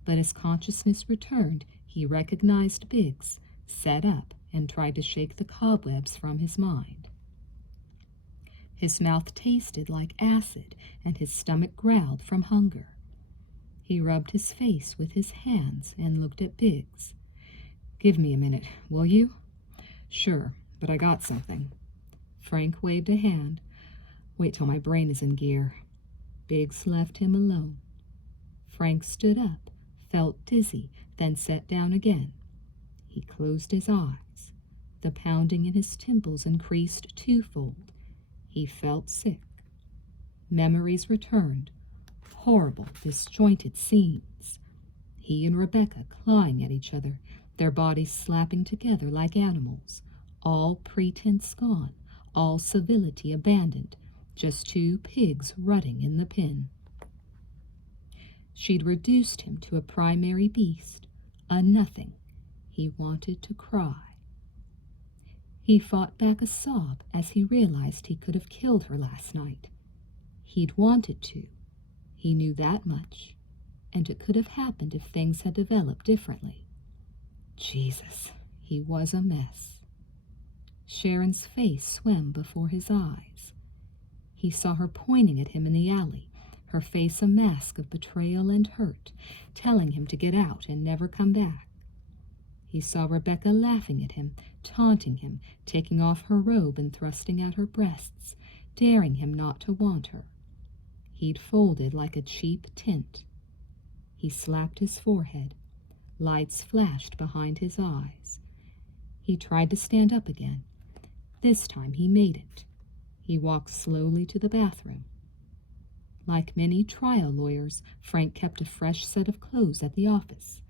but as consciousness returned, he recognized Biggs, sat up, and tried to shake the cobwebs from his mind. His mouth tasted like acid, and his stomach growled from hunger. He rubbed his face with his hands and looked at Biggs. "Give me a minute, will you?" "Sure, but I got something." Frank waved a hand. "Wait till my brain is in gear." Biggs left him alone. Frank stood up, felt dizzy, then sat down again. He closed his eyes. The pounding in his temples increased twofold. He felt sick. Memories returned, horrible, disjointed scenes. He and Rebecca clawing at each other, their bodies slapping together like animals, all pretense gone, all civility abandoned, just two pigs rutting in the pen. She'd reduced him to a primary beast, a nothing. He wanted to cry. He fought back a sob as he realized he could have killed her last night. He'd wanted to. He knew that much. And it could have happened if things had developed differently. Jesus, he was a mess. Sharon's face swam before his eyes. He saw her pointing at him in the alley, her face a mask of betrayal and hurt, telling him to get out and never come back. He saw Rebecca laughing at him, taunting him, taking off her robe and thrusting out her breasts, daring him not to want her. He'd folded like a cheap tint. He slapped his forehead. Lights flashed behind his eyes. He tried to stand up again. This time he made it. He walked slowly to the bathroom. Like many trial lawyers, Frank kept a fresh set of clothes at the office.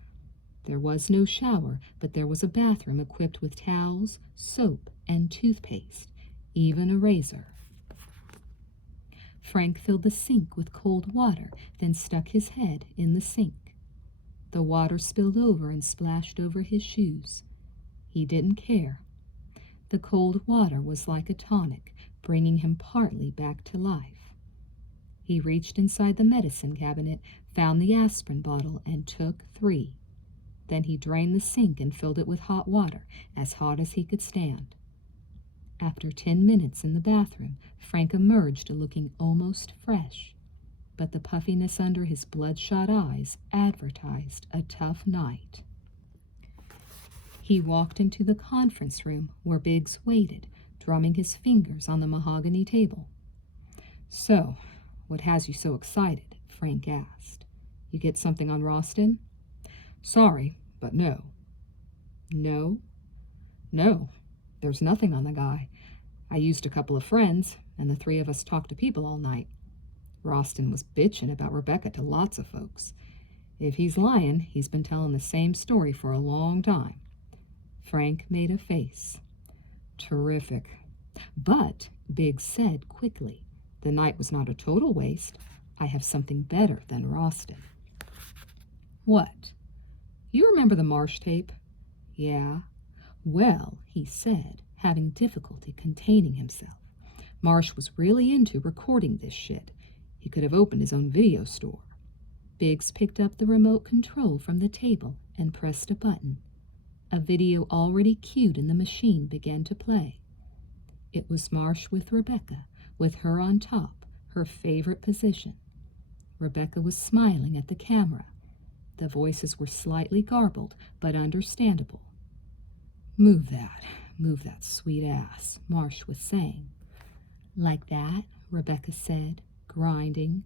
There was no shower, but there was a bathroom equipped with towels, soap, and toothpaste, even a razor. Frank filled the sink with cold water, then stuck his head in the sink. The water spilled over and splashed over his shoes. He didn't care. The cold water was like a tonic, bringing him partly back to life. He reached inside the medicine cabinet, found the aspirin bottle, and took 3. Then he drained the sink and filled it with hot water, as hot as he could stand. After 10 minutes in the bathroom, Frank emerged looking almost fresh, but the puffiness under his bloodshot eyes advertised a tough night. He walked into the conference room where Biggs waited, drumming his fingers on the mahogany table. "So, what has you so excited?" Frank asked. "You get something on Ralston?" "Sorry, but no." "No?" "No. There's nothing on the guy. I used a couple of friends, and the 3 of us talked to people all night. Ralston was bitching about Rebecca to lots of folks. If he's lying, he's been telling the same story for a long time." Frank made a face. "Terrific." "But," Biggs said quickly, "the night was not a total waste. I have something better than Ralston." "What?" "You remember the Marsh tape?" "Yeah." "Well," he said, having difficulty containing himself, "Marsh was really into recording this shit. He could have opened his own video store." Biggs picked up the remote control from the table and pressed a button. A video already cued in the machine began to play. It was Marsh with Rebecca, with her on top, her favorite position. Rebecca was smiling at the camera. The voices were slightly garbled, but understandable. Move that sweet ass," Marsh was saying. "Like that?" Rebecca said, grinding.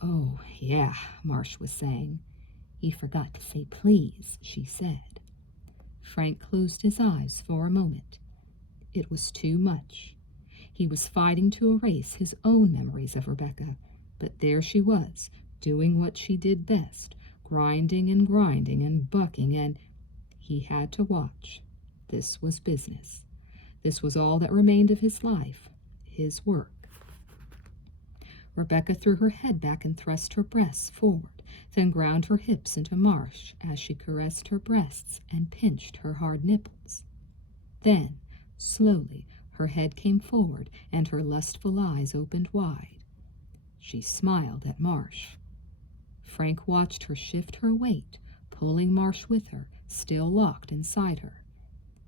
"Oh, yeah," Marsh was saying. "He forgot to say please," she said. Frank closed his eyes for a moment. It was too much. He was fighting to erase his own memories of Rebecca, but there she was, doing what she did best, grinding and bucking, and he had to watch. This was business. This was all that remained of his life, his work. Rebecca threw her head back and thrust her breasts forward, then ground her hips into Marsh as she caressed her breasts and pinched her hard nipples. Then, slowly, her head came forward and her lustful eyes opened wide. She smiled at Marsh. Frank watched her shift her weight, pulling Marsh with her, still locked inside her.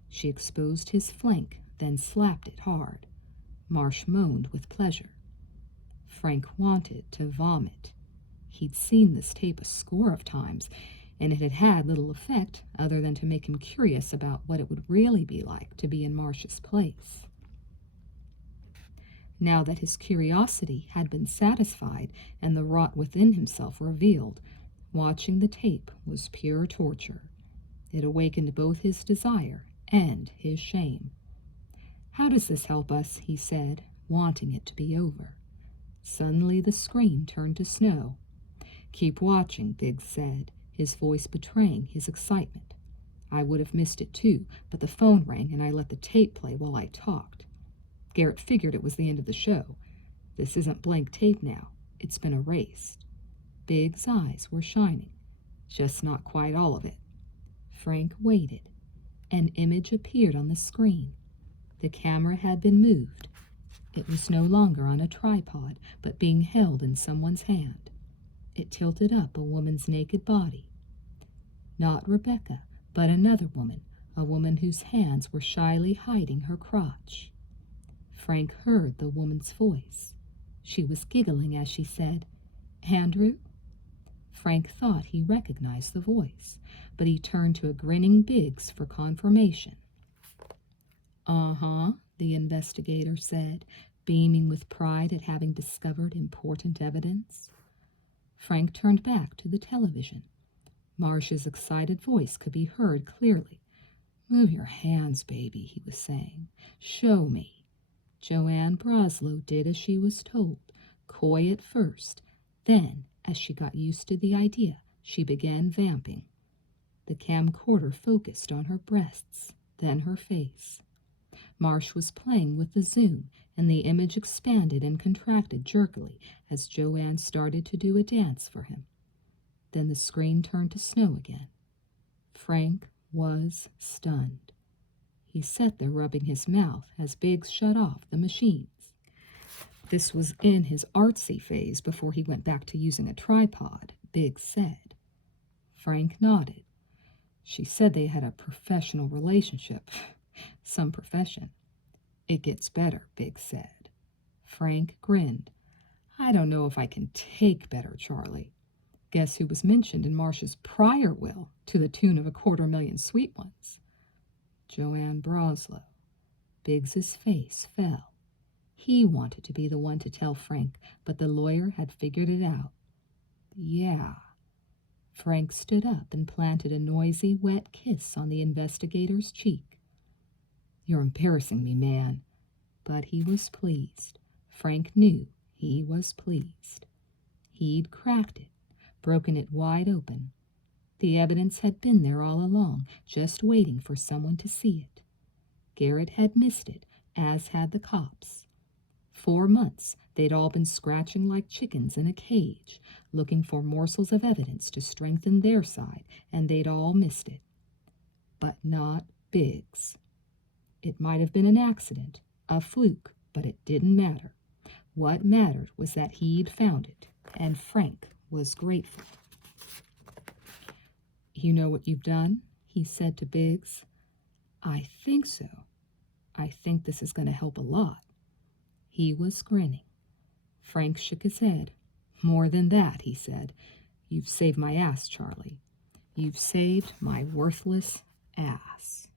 She exposed his flank, then slapped it hard. Marsh moaned with pleasure. Frank wanted to vomit. He'd seen this tape a score of times, and it had had little effect other than to make him curious about what it would really be like to be in Marsh's place. Now that his curiosity had been satisfied and the rot within himself revealed, watching the tape was pure torture. It awakened both his desire and his shame. "How does this help us?" he said, wanting it to be over. Suddenly the screen turned to snow. "Keep watching," Biggs said, his voice betraying his excitement. "I would have missed it too, but the phone rang and I let the tape play while I talked. Garrett figured it was the end of the show. This isn't blank tape now. It's been erased." Biggs' eyes were shining. Just not quite all of it. Frank waited. An image appeared on the screen. The camera had been moved. It was no longer on a tripod, but being held in someone's hand. It tilted up a woman's naked body. Not Rebecca, but another woman, a woman whose hands were shyly hiding her crotch. Frank heard the woman's voice. She was giggling as she said, Andrew? Frank thought he recognized the voice, but he turned to a grinning Biggs for confirmation. Uh-huh, the investigator said, beaming with pride at having discovered important evidence. Frank turned back to the television. Marsh's excited voice could be heard clearly. "Move your hands, baby," he was saying. "Show me." Joanne Broslow did as she was told, coy at first. Then, as she got used to the idea, she began vamping. The camcorder focused on her breasts, then her face. Marsh was playing with the zoom, and the image expanded and contracted jerkily as Joanne started to do a dance for him. Then the screen turned to snow again. Frank was stunned. He sat there rubbing his mouth as Biggs shut off the machines. This was in his artsy phase before he went back to using a tripod, Biggs said. Frank nodded. She said they had a professional relationship. Some profession. "It gets better," Biggs said. Frank grinned. "I don't know if I can take better, Charlie. Guess who was mentioned in Marsh's prior will to the tune of $250,000 sweet ones?" Joanne Broslow. Biggs's face fell. He wanted to be the one to tell Frank, but the lawyer had figured it out. "Yeah." Frank stood up and planted a noisy, wet kiss on the investigator's cheek. "You're embarrassing me, man." But he was pleased. Frank knew he was pleased. He'd cracked it, broken it wide open. The evidence had been there all along, just waiting for someone to see it. Garrett had missed it, as had the cops. 4 months they'd all been scratching like chickens in a cage, looking for morsels of evidence to strengthen their side, and they'd all missed it. But not Biggs. It might have been an accident, a fluke, but it didn't matter. What mattered was that he'd found it, and Frank was grateful. "You know what you've done?" he said to Biggs. "I think so. I think this is going to help a lot." He was grinning. Frank shook his head. "More than that," he said. "You've saved my ass, Charlie. You've saved my worthless ass."